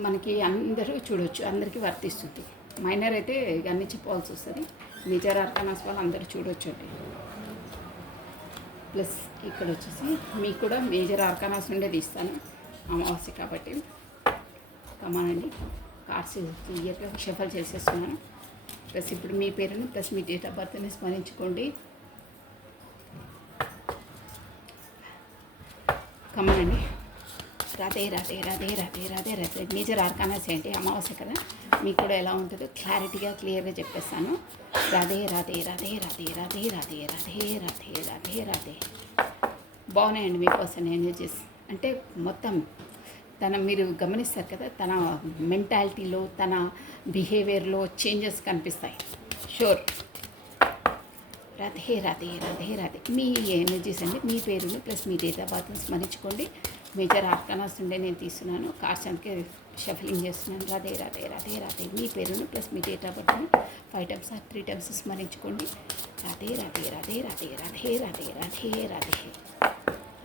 మనకి అందరూ చూడవచ్చు, అందరికీ వర్తిస్తుంది. మైనర్ అయితే అన్నీ చెప్పవలసి వస్తుంది, మేజర్ ఆర్కానాస్ వాళ్ళు అందరూ చూడవచ్చు అండి. ప్లస్ ఇక్కడ వచ్చేసి మీకు కూడా మేజర్ ఆర్కానాస్ నుండే తీస్తాను, అమావాస్య కాబట్టి. కమానండి, కార్డ్స్ క్లియర్గా షఫల్ చేసేస్తున్నాను. ప్లస్ ఇప్పుడు మీ పేరును ప్లస్ మీ డేట్ ఆఫ్ బర్త్ని స్మరించుకోండి. కమ్మనండి. రాధే రాధే రాధే రాధే రాధే రాధే. మేజర్ ఆర్కానాస్ ఏంటి, అమావాస్య కదా, మీకు కూడా ఎలా ఉంటుందో క్లారిటీగా క్లియర్గా చెప్పేస్తాను. రాధే రాధే రాధే రాధే రాధే రాధే రాధే రాధే రాధే రాధే. బాగున్నాయండి మీ పర్సన్ ఎనర్జీస్. అంటే మొత్తం మీరు గమనిస్తారు కదా, తన మెంటాలిటీలో తన బిహేవియర్లో చేంజెస్ కనిపిస్తాయి. షూర్. రాధే రాధే రాధే రాధే. మీ ఎనర్జీస్ అండి, మీ పేరుని ప్లస్ మీ డేట్ ఆఫ్ బర్త్ని స్మరించుకోండి. మేజర్ ఆర్కానాస్ ఉండే నేను తీస్తున్నాను, కార్డ్స్ అంటే షఫలింగ్ చేస్తున్నాను. రాధే రాధే రాధే రాధే. మీ పేరును ప్లస్ మీ డేట్ ఆఫ్ బర్త్ని 5 times 3 times స్మరించుకోండి. రాధే రాధే రాధే రాధే రాధే రాధే రాధే రాధే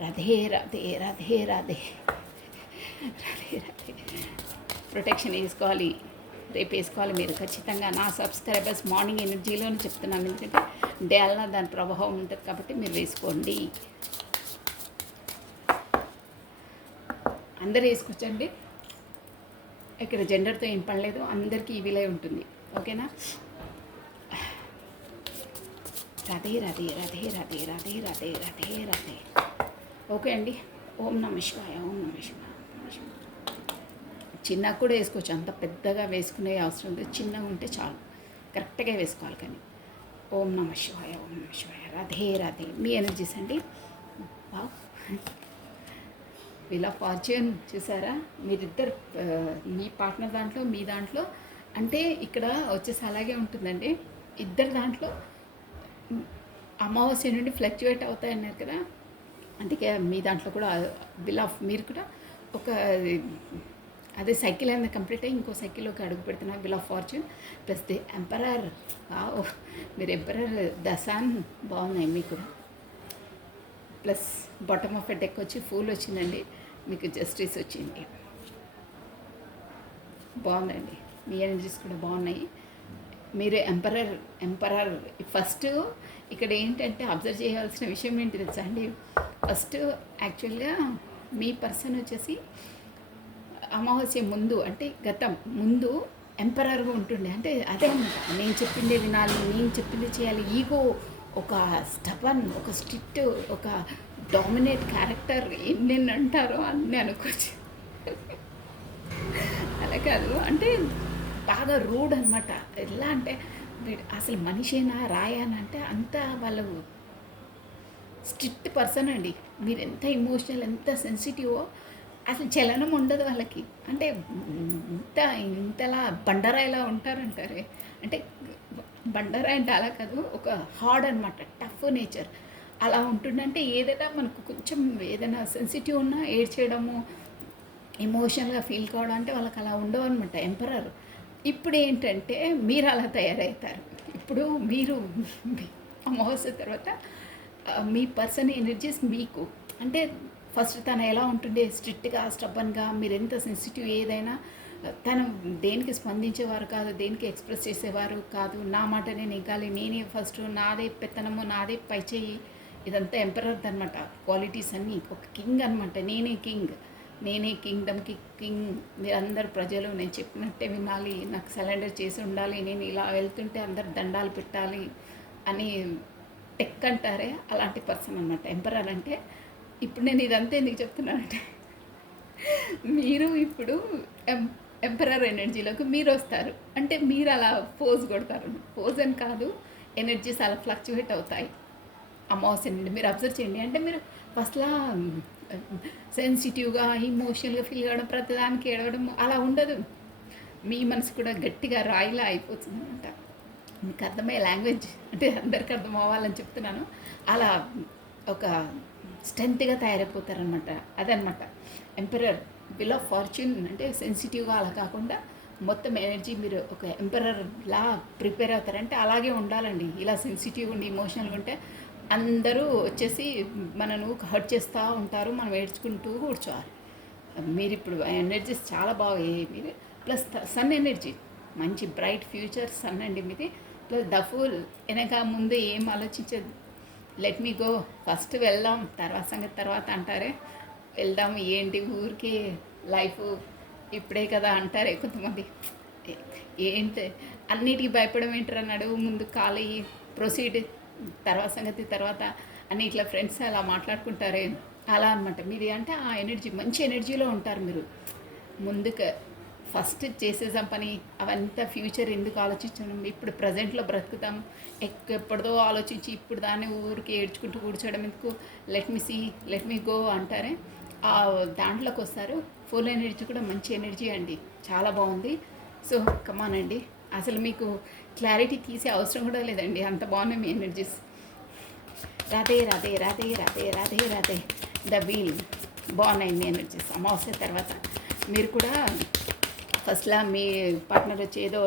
రాధే రాధే రాధే రాధే రాధే రాధే. ప్రొటెక్షన్ వేసుకోవాలి, రేపు వేసుకోవాలి మీరు ఖచ్చితంగా. నా సబ్స్క్రైబర్స్ మార్నింగ్ ఎనర్జీలోనే చెప్తున్నాను, ఎందుకంటే డే అలా దాని ప్రభావం ఉంటుంది కాబట్టి మీరు వేసుకోండి. అందరూ వేసుకొచ్చండి, ఇక్కడ జెండర్తో ఏం పని లేదు, అందరికీ ఈవిలై ఉంటుంది. ఓకేనా? రాధే రాధే రాధే రాధే రాధే రాధే రాధే రాధే. ఓకే అండి. ఓం నమః శివాయ, ఓం నమః శివాయ. చిన్నగా కూడా వేసుకోవచ్చు, అంత పెద్దగా వేసుకునే అవసరం లేదు, చిన్నగా ఉంటే చాలు, కరెక్ట్గా వేసుకోవాలి. కానీ ఓం నమః శివాయ, ఓం నమః శివాయ. రాధే రాధే. మీ ఎనర్జీస్ అండి. వావ్, వీల్ ఆఫ్ ఫార్చ్యూన్ చూసారా? మీరిద్దరు మీ పార్ట్నర్ దాంట్లో మీ దాంట్లో అంటే ఇక్కడ వచ్చేసి అలాగే ఉంటుందండి. ఇద్దరు దాంట్లో అమావాస్య నుండి ఫ్లక్చువేట్ అవుతాయన్నారు కదా, అందుకే మీ దాంట్లో కూడా వీల్ ఆఫ్ మీరు కూడా ఒక అదే సైకిల్ అనేది కంప్లీట్ అయ్యి ఇంకో సైకిల్లోకి అడుగు పెడుతున్నారు. Wheel of fortune plus the emperor. మీరు ఎంపరర్ దశాన్ బాగున్నాయి మీకు కూడా. Plus bottom of a deck వచ్చి ఫూల్ వచ్చిందండి, మీకు జస్టిస్ వచ్చింది. బాగుందండి, మీ ఎనర్జీస్ కూడా బాగున్నాయి. మీరు ఎంపరర్ ఫస్ట్ ఇక్కడ ఏంటంటే అబ్జర్వ్ చేయాల్సిన విషయం ఏంటి తెలుసా అండి? ఫస్ట్ యాక్చువల్గా మీ పర్సన్ వచ్చేసి అమావాస్య ముందు అంటే గతం ముందు ఎంపరర్గా ఉంటుండే. అంటే అదే అనమాట, నేను చెప్పిందే వినాలి, నేను చెప్పింది చేయాలి. ఈగో, ఒక స్టబన్, ఒక స్ట్రిక్ట్, ఒక డామినేట్ క్యారెక్టర్, ఎన్నెన్ని అంటారో అన్నీ అనుకోవచ్చు. అలా కాదు, అంటే బాగా రూడ్ అనమాట. ఎలా అంటే అసలు మనిషేనా రాయానా అంటే అంత వాళ్ళు స్ట్రిక్ట్ పర్సన్ అండి. మీరు ఎంత ఎమోషనల్, ఎంత సెన్సిటివో అసలు చలనం ఉండదు వాళ్ళకి. అంటే ఇంతలా బండరాయిలా ఉంటారంటారే, అంటే బండరాయి అంటే అలా కాదు, ఒక హార్డ్ అనమాట, టఫ్ నేచర్ అలా ఉంటుందంటే. ఏదైనా మనకు కొంచెం ఏదైనా సెన్సిటివ్ ఉన్నా ఏడ్చేయడము, ఎమోషనల్గా ఫీల్ కావడం అంటే వాళ్ళకి అలా ఉండవు అనమాట ఎంపరర్. ఇప్పుడు ఏంటంటే మీరు అలా తయారవుతారు. ఇప్పుడు మీరు అమావాస్య తర్వాత మీ పర్సన్ ఎనర్జీస్ మీకు అంటే ఫస్ట్ తను ఎలా ఉంటుండే, స్ట్రిక్ట్గా స్టబ్బన్గా, మీరు ఎంత సెన్సిటివ్ ఏదైనా తను దేనికి స్పందించేవారు కాదు, దేనికి ఎక్స్ప్రెస్ చేసేవారు కాదు. నా మాటనే నెగ్గాలి, నేనే ఫస్ట్, నాదే పెత్తనము, నాదే పైచేయి, ఇదంతా ఎంపరర్ అనమాట. క్వాలిటీస్ అన్నీ ఒక కింగ్ అనమాట. నేనే కింగ్, నేనే కింగ్డమ్కి కింగ్, మీరందరు ప్రజలు నేను చెప్పినట్టే వినాలి, నాకు సరెండర్ చేసి ఉండాలి, నేను ఇలా వెళ్తుంటే అందరు దండాలు పెట్టాలి అని టెక్ అంటారే, అలాంటి పర్సన్ అనమాట ఎంపరర్ అంటే. ఇప్పుడు నేను ఇదంతా ఎందుకు చెప్తున్నానంటే మీరు ఇప్పుడు ఎంపరర్ ఎనర్జీలోకి మీరు వస్తారు. అంటే మీరు అలా పోజ్ కొడతారు, పోజ్ అని కాదు, ఎనర్జీస్ అలా ఫ్లక్చువేట్ అవుతాయి అమావాస్య నుండి. మీరు అబ్జర్వ్ చేయండి. అంటే మీరు ఫస్ట్లా సెన్సిటివ్గా ఎమోషనల్గా ఫీల్ కావడం, ప్రతిదానికి ఏడవడం అలా ఉండదు. మీ మనసు కూడా గట్టిగా రాయిలా అయిపోతుంది అనమాట. మీకు అర్థమయ్యే లాంగ్వేజ్ అంటే అందరికి అర్థం అవ్వాలని చెప్తున్నాను. అలా ఒక స్ట్రెంత్గా తయారైపోతారనమాట. అదనమాట ఎంపరర్. వీల్ ఆఫ్ ఫార్చ్యూన్ అంటే సెన్సిటివ్గా అలా కాకుండా మొత్తం ఎనర్జీ మీరు ఒక ఎంపరర్లా ప్రిపేర్ అవుతారంటే అలాగే ఉండాలండి. ఇలా సెన్సిటివ్గా ఉండి ఎమోషనల్గా ఉంటే అందరూ వచ్చేసి మనను హర్ట్ చేస్తూ ఉంటారు, మనం ఏడ్చుకుంటూ కూర్చోవాలి. మీరు ఇప్పుడు ఎనర్జీస్ చాలా బాగా మీరు ప్లస్ సన్ ఎనర్జీ, మంచి బ్రైట్ ఫ్యూచర్ సన్ అండి మీది. ప్లస్ ద ఫుల్ వెనక ముందు ఏం ఆలోచించదు, లెట్ మీ గో, ఫస్ట్ వెళ్దాం, తర్వాత సంగతి తర్వాత అంటారే, వెళ్దాం ఏంటి ఊరికి, లైఫ్ ఇప్పుడే కదా అంటారే కొంతమంది. ఏంటి అన్నిటికీ భయపడడం ఏంటారు అన్నాడు, ముందు కాలి ప్రొసీడ్, తర్వాత సంగతి తర్వాత అని ఇట్లా ఫ్రెండ్స్ అలా మాట్లాడుకుంటారే, అలా అనమాట మీది. అంటే ఆ ఎనర్జీ, మంచి ఎనర్జీలో ఉంటారు మీరు. ముందుకు ఫస్ట్ చేసేసాం పని, అవంతా ఫ్యూచర్ ఎందుకు ఆలోచించడం, ఇప్పుడు ప్రజెంట్లో బ్రతుకుతాం. ఎప్పటిదో ఆలోచించి ఇప్పుడు దాన్ని ఊరికి ఏడ్చుకుంటూ కూర్చోవడం ఎందుకు, లెట్ మీ గో అంటారే, ఆ దాంట్లోకి వస్తారు. ఫుల్ ఎనర్జీ కూడా మంచి ఎనర్జీ అండి, చాలా బాగుంది. సో కమాన్ అండి, అసలు మీకు క్లారిటీ తీసే అవసరం కూడా లేదండి, అంత బాగున్నాయి మీ energies. Radhe Radhe Radhe Radhe Radhe Radhe. The wheel బాగున్నాయి మీ ఎనర్జీస్. అమావాస్య తర్వాత మీరు కూడా ఫస్ట్లా మీ పార్ట్నర్ వచ్చి ఏదో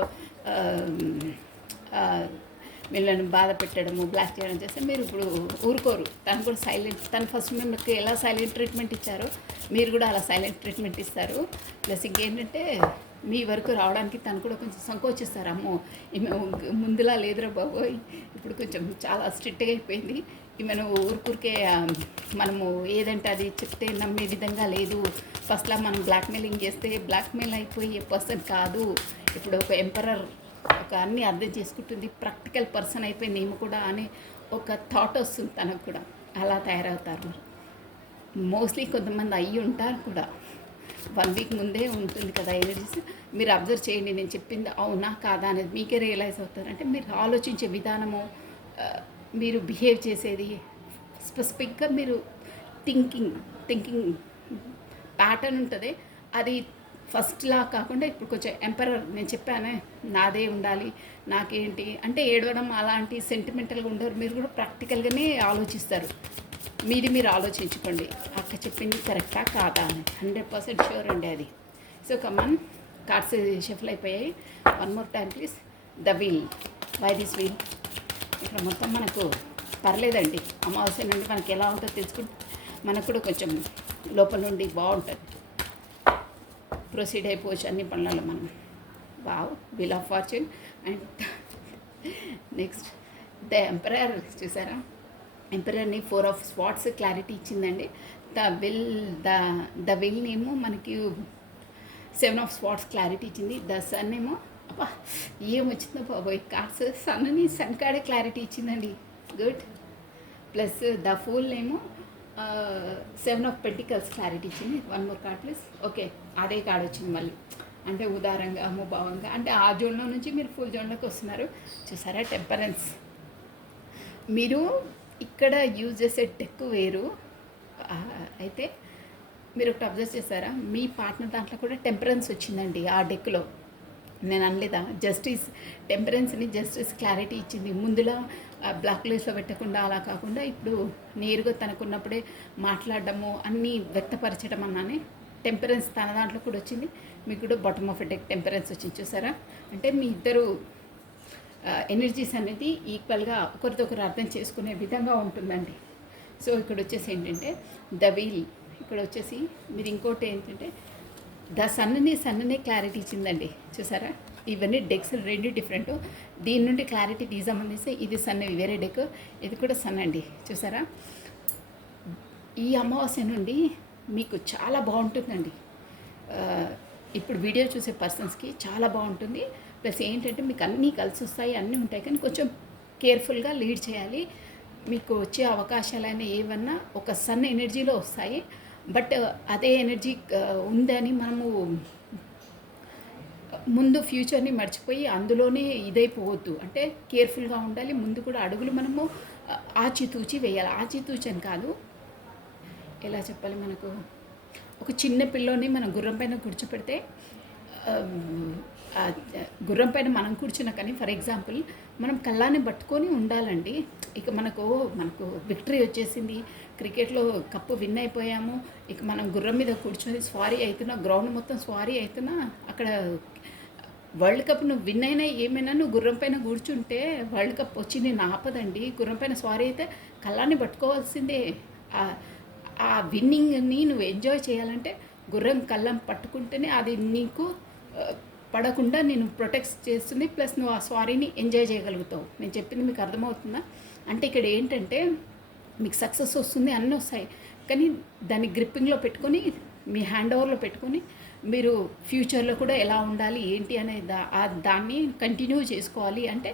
వీళ్ళని బాధ పెట్టడము, బ్లాక్ చేయడం చేస్తే మీరు ఇప్పుడు ఊరుకోరు. తను కూడా సైలెంట్, తను ఫస్ట్ మీకు ఎలా సైలెంట్ ట్రీట్మెంట్ ఇచ్చారో మీరు కూడా అలా సైలెంట్ ట్రీట్మెంట్ ఇస్తారు. ప్లస్ ఇంకేంటంటే మీ వరకు రావడానికి తను కూడా కొంచెం సంకోచిస్తారు. అమ్మో ఈమె ముందులా లేదురా బాబోయ్, ఇప్పుడు కొంచెం చాలా స్ట్రిక్ట్గా అయిపోయింది, ఈమెను ఊరికే మనము ఏదంటే అది చెప్తే నమ్మే విధంగా లేదు, ఫస్ట్లా మనం బ్లాక్మెయిలింగ్ చేస్తే బ్లాక్మెయిల్ అయిపోయే పర్సన్ కాదు, ఇప్పుడు ఒక ఎంపరర్, ఒక అన్నీ అర్థం చేసుకుంటుంది, ప్రాక్టికల్ పర్సన్ అయిపోయింది ఈమె కూడా అని ఒక థాట్ వస్తుంది తనకు కూడా. అలా తయారవుతారు మోస్ట్లీ. కొంతమంది అయ్యి ఉంటారు కూడా, 1 వీక్ ముందే ఉంటుంది కదా ఎనర్జీస్. మీరు అబ్జర్వ్ చేయండి, నేను చెప్పింది అవునా కాదా అనేది మీకే రియలైజ్ అవుతారు. అంటే మీరు ఆలోచించే విధానము, మీరు బిహేవ్ చేసేది, స్పెసిఫిక్గా మీరు థింకింగ్ ప్యాటర్న్ ఉంటుంది. అది ఫస్ట్లా కాకుండా ఇప్పుడు కొంచెం ఎంపరర్, నేను చెప్పానే నాదే ఉండాలి, నాకేంటి అంటే ఏడవడం అలాంటి సెంటిమెంటల్గా ఉండరు. మీరు కూడా ప్రాక్టికల్గానే ఆలోచిస్తారు. మీది మీరు ఆలోచించుకోండి, అక్క చెప్పింది కరెక్టా కాదా అని. 100% షూర్ అండి అది. సో కమాన్, కార్డ్స్ షఫల్ అయిపోయాయి. 1 more time please. The wheel, why this wheel. ఇక్కడ మొత్తం మనకు పర్లేదండి, అమావాస్య నుండి మనకి ఎలా ఉంటుందో తెలుసుకుంటే మనకు కూడా కొంచెం లోపల నుండి బాగుంటుంది, ప్రొసీడ్ అయిపోవచ్చు అన్ని పనులలో మనం. Wow, wheel of fortune. And next the emperor చూసారా, ఎంపరర్ని 4 of Swords క్లారిటీ ఇచ్చిందండి. ద విల్ ఏమో మనకి 7 of Swords క్లారిటీ ఇచ్చింది. ద సన్ ఏమో అబ్బా ఏమొచ్చిందో బాబోయ్ కార్డ్స్, సన్ కాడే క్లారిటీ ఇచ్చిందండి, గుడ్. ప్లస్ ద ఫూల్ ఏమో 7 of Pentacles క్లారిటీ ఇచ్చింది. 1 more కార్డ్ ప్లీజ్. ఓకే, అదే కార్డ్ వచ్చింది మళ్ళీ, అంటే ఉదారంగా అమోభావంగా, అంటే ఆ జోన్లో నుంచి మీరు ఫుల్ జోన్లోకి వస్తున్నారు. చూసారా, టెంపరెన్స్. మీరు ఇక్కడ యూజ్ చేసే డెక్ వేరు. అయితే మీరు ఒకటి అబ్జర్వ్ చేశారా, మీ పార్ట్నర్ దాంట్లో కూడా టెంపరెన్స్ వచ్చిందండి ఆ డెక్లో. నేను అనలేదా, జస్టిస్, టెంపరెన్స్ని జస్టిస్ క్లారిటీ ఇచ్చింది. ముందులా బ్లాక్ లిస్ట్లో పెట్టకుండా అలా కాకుండా ఇప్పుడు నేరుగా తనకున్నప్పుడే మాట్లాడడము, అన్నీ వ్యక్తపరచడం అన్నానే టెంపరెన్స్ తన దాంట్లో కూడా వచ్చింది. మీకు కూడా బాటమ్ ఆఫ్ డెక్ టెంపరెన్స్ వచ్చింది. చూసారా, అంటే మీ ఇద్దరు ఎనర్జీస్ అనేది ఈక్వల్గా ఒకరితో ఒకరు అర్థం చేసుకునే విధంగా ఉంటుందండి. సో ఇక్కడ వచ్చేసి ఏంటంటే ద వీల్, ఇక్కడ వచ్చేసి మీరు ఇంకోటి ఏంటంటే ద సన్నే క్లారిటీ ఇచ్చిందండి. చూసారా, ఇవన్నీ డెక్స్ 2 డిఫరెంట్. దీని నుండి క్లారిటీ తీసామనేసి ఇది సన్, వేరే డెక్, ఇది కూడా సన్ అండి. చూసారా, ఈ అమావాస్య నుండి మీకు చాలా బాగుంటుందండి. ఇప్పుడు వీడియో చూసే పర్సన్స్కి చాలా బాగుంటుంది. ప్లస్ ఏంటంటే మీకు అన్నీ కలిసి వస్తాయి, అన్నీ ఉంటాయి, కానీ కొంచెం కేర్ఫుల్గా లీడ్ చేయాలి. మీకు వచ్చే అవకాశాలైనా ఏమన్నా ఒక సన్ ఎనర్జీలో వస్తాయి. బట్ అదే ఎనర్జీ ఉందని మనము ముందు ఫ్యూచర్ని మర్చిపోయి అందులోనే ఇదైపోవద్దు. అంటే కేర్ఫుల్గా ఉండాలి. ముందు కూడా అడుగులు మనము ఆచితూచి వేయాలి. ఆచితూచి అని కాదు, ఎలా చెప్పాలి, మనకు ఒక చిన్న పిల్లోని మనం గుర్రం పైన కూర్చోపెడితే, గుర్రం పైన మనం కూర్చున్నా కానీ ఫర్ ఎగ్జాంపుల్ మనం కళ్ళాన్ని పట్టుకొని ఉండాలండి. ఇక మనకు విక్టరీ వచ్చేసింది, క్రికెట్లో కప్పు విన్ అయిపోయాము, ఇక మనం గుర్రం మీద కూర్చొని స్వారీ అవుతున్నా, గ్రౌండ్ మొత్తం స్వారీ అవుతున్నా, అక్కడ వరల్డ్ కప్ నువ్వు విన్ అయినా ఏమైనా నువ్వు గుర్రం పైన కూర్చుంటే వరల్డ్ కప్ వచ్చి నేను ఆపదండి. గుర్రం పైన స్వారీ అయితే కళ్ళాన్ని పట్టుకోవాల్సిందే. ఆ విన్నింగ్ని నువ్వు ఎంజాయ్ చేయాలంటే గుర్రం కళ్ళం పట్టుకుంటేనే అది నీకు పడకుండా నేను ప్రొటెక్ట్ చేస్తుంది. ప్లస్ నువ్వు ఆ స్వారీని ఎంజాయ్ చేయగలుగుతావు. నేను చెప్పింది మీకు అర్థమవుతుందా? అంటే ఇక్కడ ఏంటంటే మీకు సక్సెస్ వస్తుంది, అన్నీ వస్తాయి, కానీ దాన్ని గ్రిప్పింగ్లో పెట్టుకొని, మీ హ్యాండ్ ఓవర్లో పెట్టుకొని మీరు ఫ్యూచర్లో కూడా ఎలా ఉండాలి ఏంటి అనే దాన్ని కంటిన్యూ చేసుకోవాలి. అంటే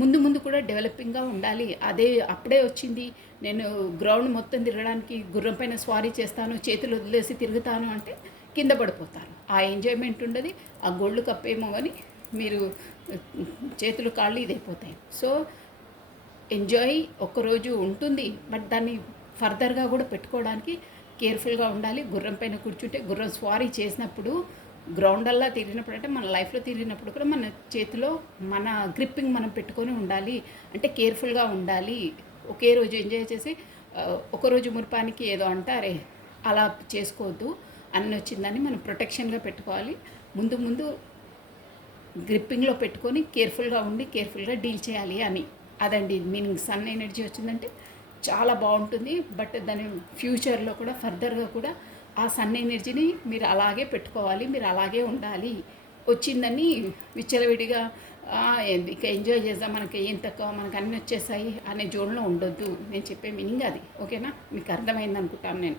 ముందు ముందు కూడా డెవలపింగ్గా ఉండాలి. అదే అప్పుడే వచ్చింది నేను గ్రౌండ్ మొత్తం తిరగడానికి గుర్రం పైన స్వారీ చేస్తాను, చేతులు వదిలేసి తిరుగుతాను అంటే కింద పడిపోతారు. ఆ ఎంజాయ్మెంట్ ఉండదు. ఆ గోల్డ్ కప్ ఏమో అని మీరు చేతులు కాళ్ళు ఇదైపోతాయి. సో ఎంజాయ్ ఒక్కరోజు ఉంటుంది, బట్ దాన్ని ఫర్దర్గా కూడా పెట్టుకోవడానికి కేర్ఫుల్గా ఉండాలి. గుర్రం పైన కూర్చుంటే గుర్రం స్వారీ చేసినప్పుడు గ్రౌండల్లా తిరిగినప్పుడు అంటే మన లైఫ్లో తిరిగినప్పుడు కూడా మన చేతిలో మన గ్రిప్పింగ్ మనం పెట్టుకొని ఉండాలి. అంటే కేర్ఫుల్గా ఉండాలి. ఒకే రోజు ఎంజాయ్ చేసి ఒకరోజు మురిపానికి ఏదో అంటారే అలా చేసుకోవద్దు. అన్నీ వచ్చిందని మనం ప్రొటెక్షన్గా పెట్టుకోవాలి. ముందు ముందు గ్రిప్పింగ్లో పెట్టుకొని కేర్ఫుల్గా ఉండి కేర్ఫుల్గా డీల్ చేయాలి అని. అదండి మీనింగ్. సన్ ఎనర్జీ వచ్చిందంటే చాలా బాగుంటుంది. బట్ దాని ఫ్యూచర్లో కూడా ఫర్దర్గా కూడా ఆ సన్ ఎనర్జీని మీరు అలాగే పెట్టుకోవాలి, మీరు అలాగే ఉండాలి. వచ్చిందని విచ్చలవిడిగా ఇక ఎంజాయ్ చేద్దాం, మనకి ఏం తక్కువ, మనకు అన్నీ వచ్చేసాయి అనే జోన్లో ఉండొద్దు. నేను చెప్పే మీనింగ్ అది. ఓకేనా? మీకు అర్థమైంది అనుకుంటాను. నేను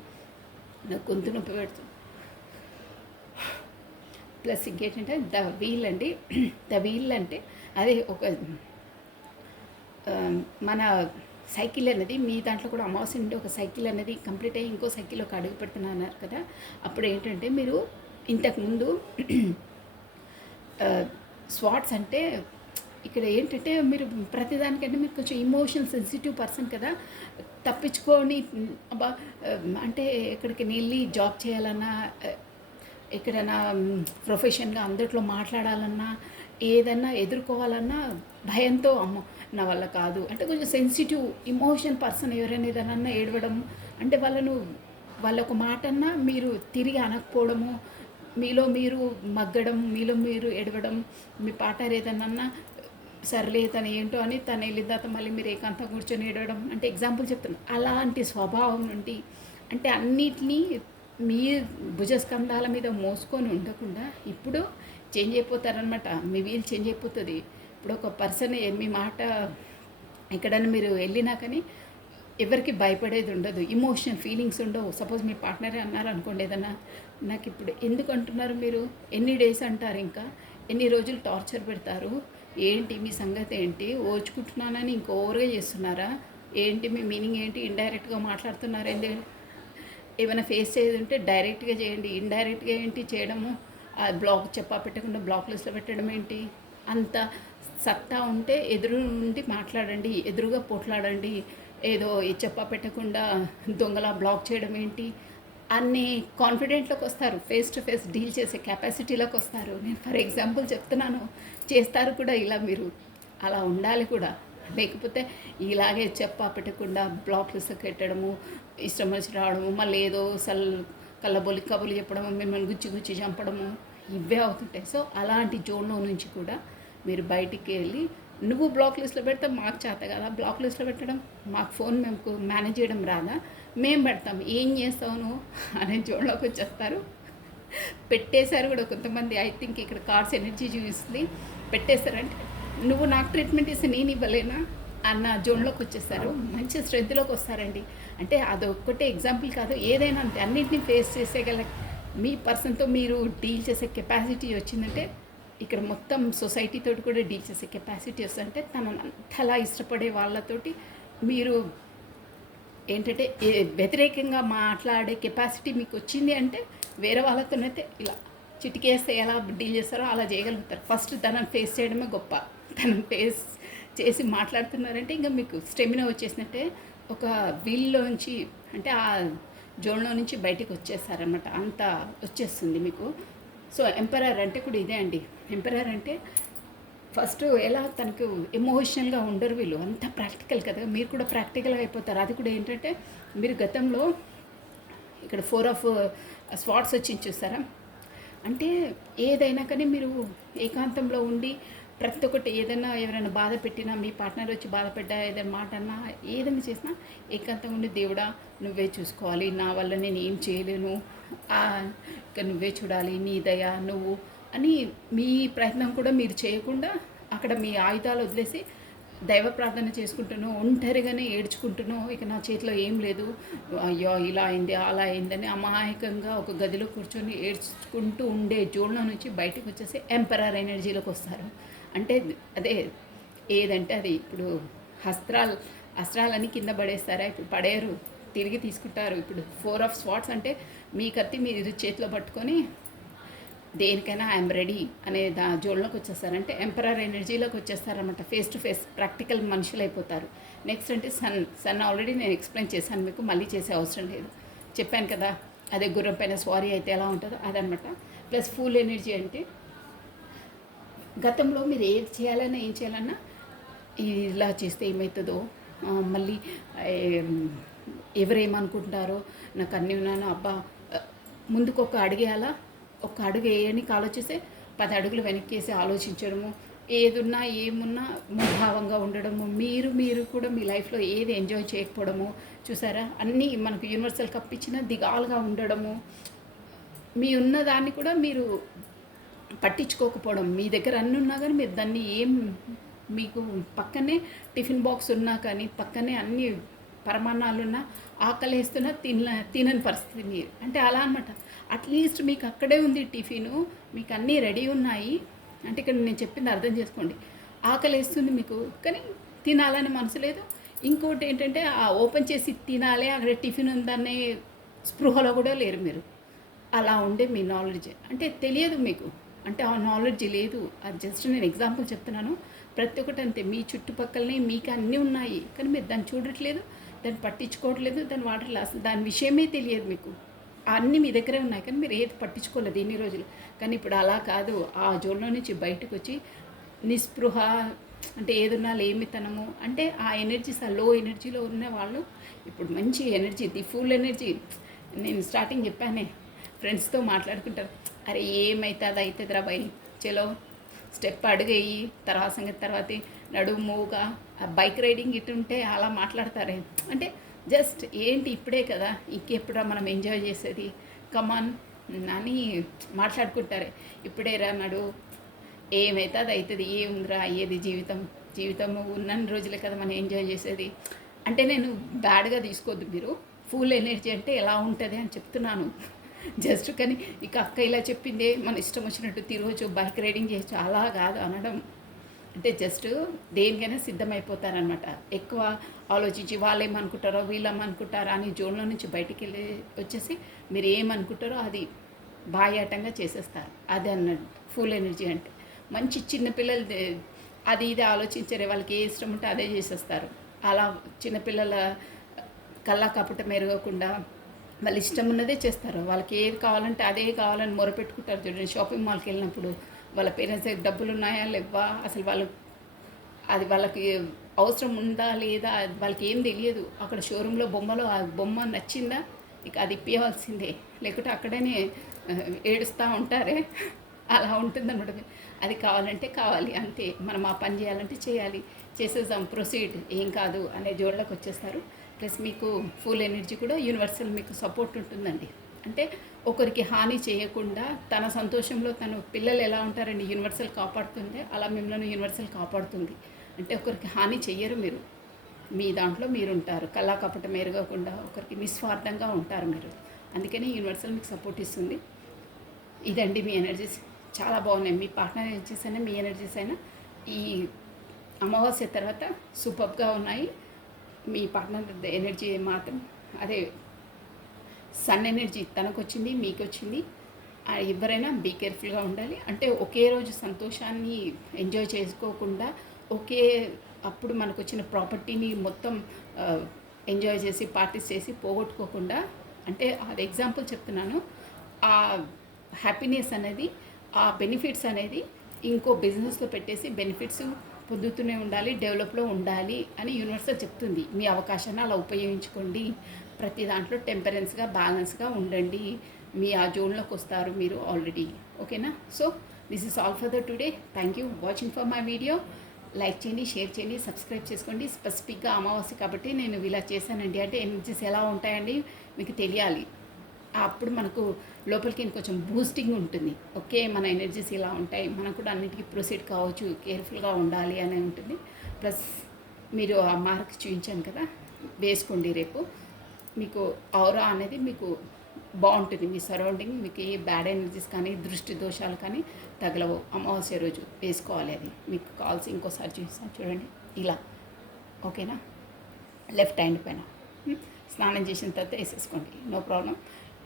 నాకు గొంతు నొప్పి పెడుతుంది. ప్లస్ ఇంకేంటంటే ద వీల్ అండి. ద వీల్ అంటే అదే ఒక మన సైకిల్ అనేది మీ దాంట్లో కూడా అమావాస్య నుండి ఒక సైకిల్ అనేది కంప్లీట్ అయ్యి ఇంకో సైకిల్ ఒక అడుగు పెడుతున్నారు కదా. అప్పుడు ఏంటంటే మీరు ఇంతకుముందు స్వాట్స్ అంటే ఇక్కడ ఏంటంటే మీరు ప్రతిదానికంటే మీరు కొంచెం ఇమోషనల్ సెన్సిటివ్ పర్సన్ కదా. తప్పించుకొని అబ్బా అంటే ఎక్కడికి వెళ్ళి జాబ్ చేయాలన్నా, ఎక్కడైనా ప్రొఫెషన్గా అందరిలో మాట్లాడాలన్నా, ఏదన్నా ఎదుర్కోవాలన్నా భయంతో అమ్మో నా వల్ల కాదు అంటే కొంచెం సెన్సిటివ్ ఇమోషన్ పర్సన్ ఎవరైనా ఏదన్నా ఏడవడం అంటే వాళ్ళ ఒక మాటన్నా మీరు తిరిగి అనకపోవడము, మీలో మీరు మగ్గడం, మీలో మీరు ఏడవడం, మీ పార్ట్నర్ ఏదన్నా సర్లే తను ఏంటో అని తను వెళ్ళిన తర్వాత మళ్ళీ మీరు ఏకాంతం కూర్చొని ఏడవడం అంటే ఎగ్జాంపుల్ చెప్తాను. అలాంటి స్వభావం నుండి అంటే అన్నిటినీ మీ భుజస్కంధాల మీద మోసుకొని ఉండకుండా ఇప్పుడు చేంజ్ అయిపోతారనమాట. మీ వీల్ చేంజ్ అయిపోతుంది. ఇప్పుడు ఒక పర్సన్ మీ మాట ఎక్కడైనా మీరు వెళ్ళినా కానీ ఎవరికి భయపడేది ఉండదు, ఇమోషనల్ ఫీలింగ్స్ ఉండవు. సపోజ్ మీ పార్ట్నరే అన్నారు అనుకోండి ఏదన్నా, నాకు ఇప్పుడు ఎందుకు అంటున్నారు మీరు, ఎన్ని డేస్ అంటారు, ఇంకా ఎన్ని రోజులు టార్చర్ పెడతారు, ఏంటి మీ సంగతి ఏంటి, ఓర్చుకుంటున్నానని ఇంక ఓవర్గా చేస్తున్నారా ఏంటి, మీ మీనింగ్ ఏంటి, ఇండైరెక్ట్గా మాట్లాడుతున్నారు ఏంటి, ఏమైనా ఫేస్ చేసేది ఉంటే డైరెక్ట్గా చేయండి, ఇండైరెక్ట్గా ఏంటి చేయడము, బ్లాక్ చెప్పా పెట్టకుండా బ్లాక్ లిస్ట్లో పెట్టడం ఏంటి, అంత సత్తా ఉంటే ఎదురు నుండి మాట్లాడండి, ఎదురుగా పోట్లాడండి. ఏదో చెప్పా పెట్టకుండా దొంగలా బ్లాక్ చేయడం ఏంటి, అన్ని కాన్ఫిడెంట్లోకి వస్తారు, ఫేస్ టు ఫేస్ డీల్ చేసే కెపాసిటీలోకి వస్తారు. నేను ఫర్ ఎగ్జాంపుల్ చెప్తున్నాను, చేస్తారు కూడా ఇలా. మీరు అలా ఉండాలి కూడా. లేకపోతే ఇలాగే చెప్పా పెట్టకుండా బ్లాక్ లిస్ట్కి పెట్టడము, ఇష్టం వచ్చి రావడము, మళ్ళీ ఏదో కళ్ళబొలి కబులు చెప్పడము, మిమ్మల్ని గుచ్చి గుచ్చి చంపడము, ఇవే అవుతుంటాయి. సో అలాంటి జోన్లో నుంచి కూడా మీరు బయటికి వెళ్ళి, నువ్వు బ్లాక్ లిస్ట్లో పెడితే మాకు చేత కదా బ్లాక్ లిస్ట్లో పెట్టడం, మాకు ఫోన్ మేము మేనేజ్ చేయడం రాదా, మేము పెడతాం, ఏం చేస్తావు నువ్వు అనే జోన్లోకి వచ్చేస్తారు. పెట్టేశారు కూడా కొంతమంది. ఐ థింక్ ఇక్కడ కార్డ్స్ ఎనర్జీ చూపిస్తుంది. పెట్టేశారంటే నువ్వు నాకు ట్రీట్మెంట్ ఇస్తే నేను ఇవ్వలేనా అన్న జోన్లోకి వచ్చేస్తారు. మంచి స్ట్రెంత్లోకి వస్తారండి. అంటే అదొక్కటే ఎగ్జాంపుల్ కాదు, ఏదైనా అంతే. అన్నింటినీ ఫేస్ చేసేగల మీ పర్సన్తో మీరు డీల్ చేసే కెపాసిటీ వచ్చిందంటే, ఇక్కడ మొత్తం సొసైటీతో కూడా డీల్ చేసే కెపాసిటీ వస్తుందంటే, తనను అంతలా ఇష్టపడే వాళ్ళతోటి మీరు ఏంటంటే వ్యతిరేకంగా మాట్లాడే కెపాసిటీ మీకు వచ్చింది అంటే, వేరే వాళ్ళతోనైతే ఇలా చిటికేస్తే ఎలా డీల్ చేస్తారో అలా చేయగలుగుతారు. ఫస్ట్ తనని ఫేస్ చేయడమే గొప్ప. తనని ఫేస్ చేసి మాట్లాడుతున్నారంటే ఇంకా మీకు స్టెమినా వచ్చేసినట్టే. ఒక వీల్లోంచి అంటే ఆ జోన్లో నుంచి బయటకు వచ్చేస్తారనమాట. అంత వచ్చేస్తుంది మీకు. సో ఎంపరర్ అంటే కూడా ఇదే అండి. ఎంపరర్ అంటే ఫస్ట్ ఎలా తనకు ఎమోషనల్గా ఉండరు వీళ్ళు, అంతా ప్రాక్టికల్ కదా. మీరు కూడా ప్రాక్టికల్గా అయిపోతారు. అది కూడా ఏంటంటే, మీరు గతంలో ఇక్కడ 4 ఆఫ్ స్వాట్స్ వచ్చి చూస్తారా, అంటే ఏదైనా కానీ మీరు ఏకాంతంలో ఉండి ప్రతి ఒక్కటి ఏదైనా ఎవరైనా బాధ పెట్టినా, మీ పార్ట్నర్ వచ్చి బాధపడ్డా, ఏదైనా మాట అన్నా, ఏదైనా చేసినా ఏకాంతంగా ఉండి, దేవుడా నువ్వే చూసుకోవాలి, నా వల్ల నేను ఏం చేయలేను, ఇక నువ్వే చూడాలి, నీ దయ నువ్వు అని మీ ప్రయత్నం కూడా మీరు చేయకుండా అక్కడ మీ ఆయుధాలు వదిలేసి దైవ ప్రార్థన చేసుకుంటున్నావు, ఒంటరిగానే ఏడ్చుకుంటున్నావు, ఇక నా చేతిలో ఏం లేదు, అయ్యో ఇలా అయింది అలా అయిందని అమాయకంగా ఒక గదిలో కూర్చొని ఏడ్చుకుంటూ ఉండే జోన్లో నుంచి బయటకు వచ్చేసి ఎంపరర్ ఎనర్జీలోకి వస్తారు. అంటే అదే ఏదంటే అది ఇప్పుడు అస్త్రాలని కింద పడేస్తారా, ఇప్పుడు పడేయరు, తిరిగి తీసుకుంటారు. ఇప్పుడు 4 ఆఫ్ స్వాట్స్ అంటే మీ కత్తి మీరు చేతిలో పట్టుకొని దేనికైనా ఐఎమ్ రెడీ అనే జోన్లోకి వచ్చేస్తారంటే ఎంపరర్ ఎనర్జీలోకి వచ్చేస్తారనమాట. ఫేస్ టు ఫేస్ ప్రాక్టికల్ మనుషులు అయిపోతారు. నెక్స్ట్ అంటే సన్ ఆల్రెడీ నేను ఎక్స్ప్లెయిన్ చేశాను మీకు, మళ్ళీ చేసే అవసరం లేదు, చెప్పాను కదా. అదే గుర్రం పైన స్వారీ అయితే ఎలా ఉంటుందో అదనమాట. ప్లస్ ఫుల్ ఎనర్జీ అంటే గతంలో మీరు ఏది చేయాలన్నా ఏం చేయాలన్నా ఇలా చేస్తే ఏమవుతుందో, మళ్ళీ ఎవరేమనుకుంటారో, నాకు అన్నీ ఉన్నాను, అబ్బా ముందుకు ఒక అడిగేయాలా, ఒక అడుగు వేయడానికి ఆలోచిస్తే 10 అడుగులు వెనక్కేసి ఆలోచించడము, ఏదున్నా ఏమున్నా ముభావంగా ఉండడము, మీరు కూడా మీ లైఫ్లో ఏది ఎంజాయ్ చేయకపోవడము, చూసారా, అన్నీ మనకు యూనివర్సల్ కప్పించిన దిగాలుగా ఉండడము, మీ ఉన్నదాన్ని కూడా మీరు పట్టించుకోకపోవడం, మీ దగ్గర అన్నీ ఉన్నా కానీ మీరు దాన్ని మీకు పక్కనే టిఫిన్ బాక్స్ ఉన్నా కానీ పక్కనే అన్ని పరమాన్నాలున్నా ఆకలేస్తున్నా తినని పరిస్థితి మీరు, అంటే అలా అనమాట. అట్లీస్ట్ మీకు అక్కడే ఉంది టిఫిను, మీకు అన్నీ రెడీ ఉన్నాయి అంటే ఇక్కడ నేను చెప్పింది అర్థం చేసుకోండి. ఆకలేస్తుంది మీకు కానీ తినాలని మనసు లేదు. ఇంకోటి ఏంటంటే ఆ ఓపెన్ చేసి తినాలి, అక్కడ టిఫిన్ ఉందనే స్పృహలో కూడా లేరు మీరు. అలా ఉండే మీ నాలెడ్జ్ అంటే తెలియదు మీకు, అంటే ఆ నాలెడ్జ్ లేదు. అది జస్ట్ నేను ఎగ్జాంపుల్ చెప్తున్నాను. ప్రతి ఒక్కటి అంతే, మీ చుట్టుపక్కలనే మీకు అన్నీ ఉన్నాయి కానీ మీరు దాన్ని చూడట్లేదు, దాన్ని పట్టించుకోవట్లేదు, దాన్ని వాడట్లేదు, అసలు దాని విషయమే తెలియదు మీకు. అన్నీ మీ దగ్గరే ఉన్నాయి కానీ మీరు ఏది పట్టించుకోలేదు ఇన్ని రోజులు. కానీ ఇప్పుడు అలా కాదు, ఆ జోన్లో నుంచి బయటకు వచ్చి నిస్పృహ అంటే ఏదున్నా లేమితనము అంటే ఆ ఎనర్జీస్, ఆ లో ఎనర్జీలో ఉన్న వాళ్ళు ఇప్పుడు మంచి ఎనర్జీ, ది ఫుల్ ఎనర్జీ. నేను స్టార్టింగ్ చెప్పానే, ఫ్రెండ్స్తో మాట్లాడుకుంటారు, అరే ఏమైతే అది అవుతుందిరా బై, చలో స్టెప్ అడుగేయి, తర్వాత సంగతి తర్వాత నడుముగా బైక్ రైడింగ్ ఇటుంటే అలా మాట్లాడతారే. అంటే జస్ట్ ఏంటి ఇప్పుడే కదా, ఇంకెప్పుడా మనం ఎంజాయ్ చేసేది, కమాన్ అని మాట్లాడుకుంటారే. ఇప్పుడే రా నడు, ఏమైతే అది అవుతుంది, ఏముందిరా అయ్యేది, జీవితము ఉన్నన్ని రోజులే కదా మనం ఎంజాయ్ చేసేది. అంటే నేను బ్యాడ్గా తీసుకోవద్దు మీరు, ఫుల్ ఎనర్జీ అంటే ఎలా ఉంటుంది అని చెప్తున్నాను జస్ట్. కానీ ఇక అక్క ఇలా చెప్పిందే మన ఇష్టం వచ్చినట్టు తిరగచ్చు, బైక్ రైడింగ్ చేయొచ్చు, అలా కాదు అనడం. అంటే జస్ట్ దేనికైనా సిద్ధమైపోతారనమాట. ఎక్కువ ఆలోచించి వాళ్ళు ఏమనుకుంటారో వీళ్ళేమనుకుంటారో అని జోన్లో నుంచి బయటికి వెళ్ళి వచ్చేసి మీరు ఏమనుకుంటారో అది బాయాటంగా చేసేస్తారు. అది అన్నట్టు ఫుల్ ఎనర్జీ అంటే. మంచి చిన్నపిల్లలు అది ఇది ఆలోచించరే, వాళ్ళకి ఏ ఇష్టం ఉంటే అదే చేసేస్తారు. అలా చిన్నపిల్లల కల్లా కపటం మెరగకుండా వాళ్ళు ఇష్టం ఉన్నదే చేస్తారు. వాళ్ళకి ఏది కావాలంటే అదే కావాలని మొరపెట్టుకుంటారు. చూడండి, షాపింగ్ మాల్కి వెళ్ళినప్పుడు వాళ్ళ పేరెంట్స్ దగ్గర డబ్బులు ఉన్నాయా లేవా, అసలు అది వాళ్ళకి అవసరం ఉందా లేదా వాళ్ళకి ఏం తెలియదు. అక్కడ షోరూంలో బొమ్మలో ఆ బొమ్మ నచ్చిందా ఇక అది ఇప్పవలసిందే, లేకుంటే అక్కడనే ఏడుస్తూ ఉంటారే, అలా ఉంటుందన్నమాట. అది కావాలంటే కావాలి అంతే, మనం ఆ పని చేయాలంటే చేయాలి, చేసేద్దాం, ప్రొసీడ్, ఏం కాదు అనే జోడ్లోకి వచ్చేస్తారు. ప్లస్ మీకు ఫుల్ ఎనర్జీ కూడా యూనివర్సల్ మీకు సపోర్ట్ ఉంటుందండి. అంటే ఒకరికి హాని చేయకుండా తన సంతోషంలో తన పిల్లలు ఎలా ఉంటారండి, యూనివర్సల్ కాపాడుతుంటే అలా మిమ్మల్ని యూనివర్సల్ కాపాడుతుంది. అంటే ఒకరికి హాని చెయ్యరు మీరు, మీ దాంట్లో మీరు ఉంటారు, కల్లా కపటం ఎరగకుండా ఒకరికి నిస్వార్థంగా ఉంటారు మీరు. అందుకని యూనివర్సల్ మీకు సపోర్ట్ ఇస్తుంది. ఇదండి మీ ఎనర్జీస్, చాలా బాగున్నాయి. మీ పార్ట్నర్ ఎనర్జీస్ అయినా మీ ఎనర్జీస్ అయినా ఈ అమావాస్య తర్వాత సూపర్గా ఉన్నాయి. మీ పార్ట్నర్ ఎనర్జీ మాత్రం అదే సన్ ఎనర్జీ తనకు వచ్చింది, మీకు వచ్చింది. ఎవరైనా బీ కేర్ఫుల్గా ఉండాలి. అంటే ఒకే రోజు సంతోషాన్ని ఎంజాయ్ చేసుకోకుండా ఒకే అప్పుడు మనకు వచ్చిన ప్రాపర్టీని మొత్తం ఎంజాయ్ చేసి పార్టీస్ చేసి పోగొట్టుకోకుండా, అంటే అది ఎగ్జాంపుల్ చెప్తున్నాను. ఆ హ్యాపీనెస్ అనేది, ఆ బెనిఫిట్స్ అనేది ఇంకో బిజినెస్లో పెట్టేసి బెనిఫిట్స్ పొందుతూనే ఉండాలి, డెవలప్లో ఉండాలి అని యూనివర్సల్ చెప్తుంది. మీ అవకాశాన్ని అలా ఉపయోగించుకోండి. ప్రతి దాంట్లో టెంపరెన్స్గా బ్యాలెన్స్గా ఉండండి. మీ ఆ జోన్లోకి వస్తారు మీరు ఆల్రెడీ. ఓకేనా? So this is all for the today. Thank you watching for my video. Like చేయండి, షేర్ చేయండి, సబ్స్క్రైబ్ చేసుకోండి. స్పెసిఫిక్గా అమావాస్య కాబట్టి నేను ఇలా చేశానండి. అంటే ఎనర్జీస్ ఎలా ఉంటాయండి మీకు తెలియాలి. అప్పుడు మనకు లోపలికి ఇంకొంచెం బూస్టింగ్ ఉంటుంది. ఓకే, మన ఎనర్జీస్ ఇలా ఉంటాయి, మనం కూడా అన్నిటికీ ప్రొసీడ్ కావచ్చు, కేర్ఫుల్గా ఉండాలి అని ఉంటుంది. ప్లస్ మీరు ఆ మార్క్ చూపించాను కదా, వేసుకోండి. రేపు మీకు ఔరా అనేది మీకు బాగుంటుంది. మీ సరౌండింగ్ మీకు ఏ బ్యాడ్ ఎనర్జీస్ కానీ దృష్టి దోషాలు కానీ తగలవు. అమావాస్య రోజు వేసుకోవాలి. అది మీకు కావాల్సి ఇంకోసారి చూపిస్తాను చూడండి, ఇలా. ఓకేనా? లెఫ్ట్ హ్యాండ్ పైన స్నానం చేసిన తర్వాత వేసేసుకోండి, నో ప్రాబ్లం.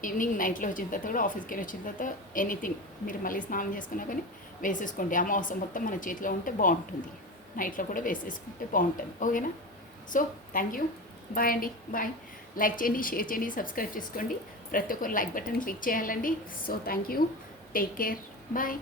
ఈవినింగ్ నైట్లో వచ్చిన తర్వాత కూడా ఆఫీస్కి వెళ్ళి వచ్చిన తర్వాత ఎనీథింగ్ మీరు మళ్ళీ స్నానం చేసుకున్నా కానీ వేసేసుకోండి. అమావాస్య మొత్తం మన చేతిలో ఉంటే బాగుంటుంది. నైట్లో కూడా వేసేసుకుంటే బాగుంటుంది. ఓకేనా? So thank you. బాయ్ అండి. బాయ్. లైక్ చేయండి, షేర్ చేయండి, సబ్స్క్రైబ్ చేసుకోండి. ప్రతి ఒక్కరు లైక్ బటన్ క్లిక్ చేయాలండి. So thank you. Take care. Bye.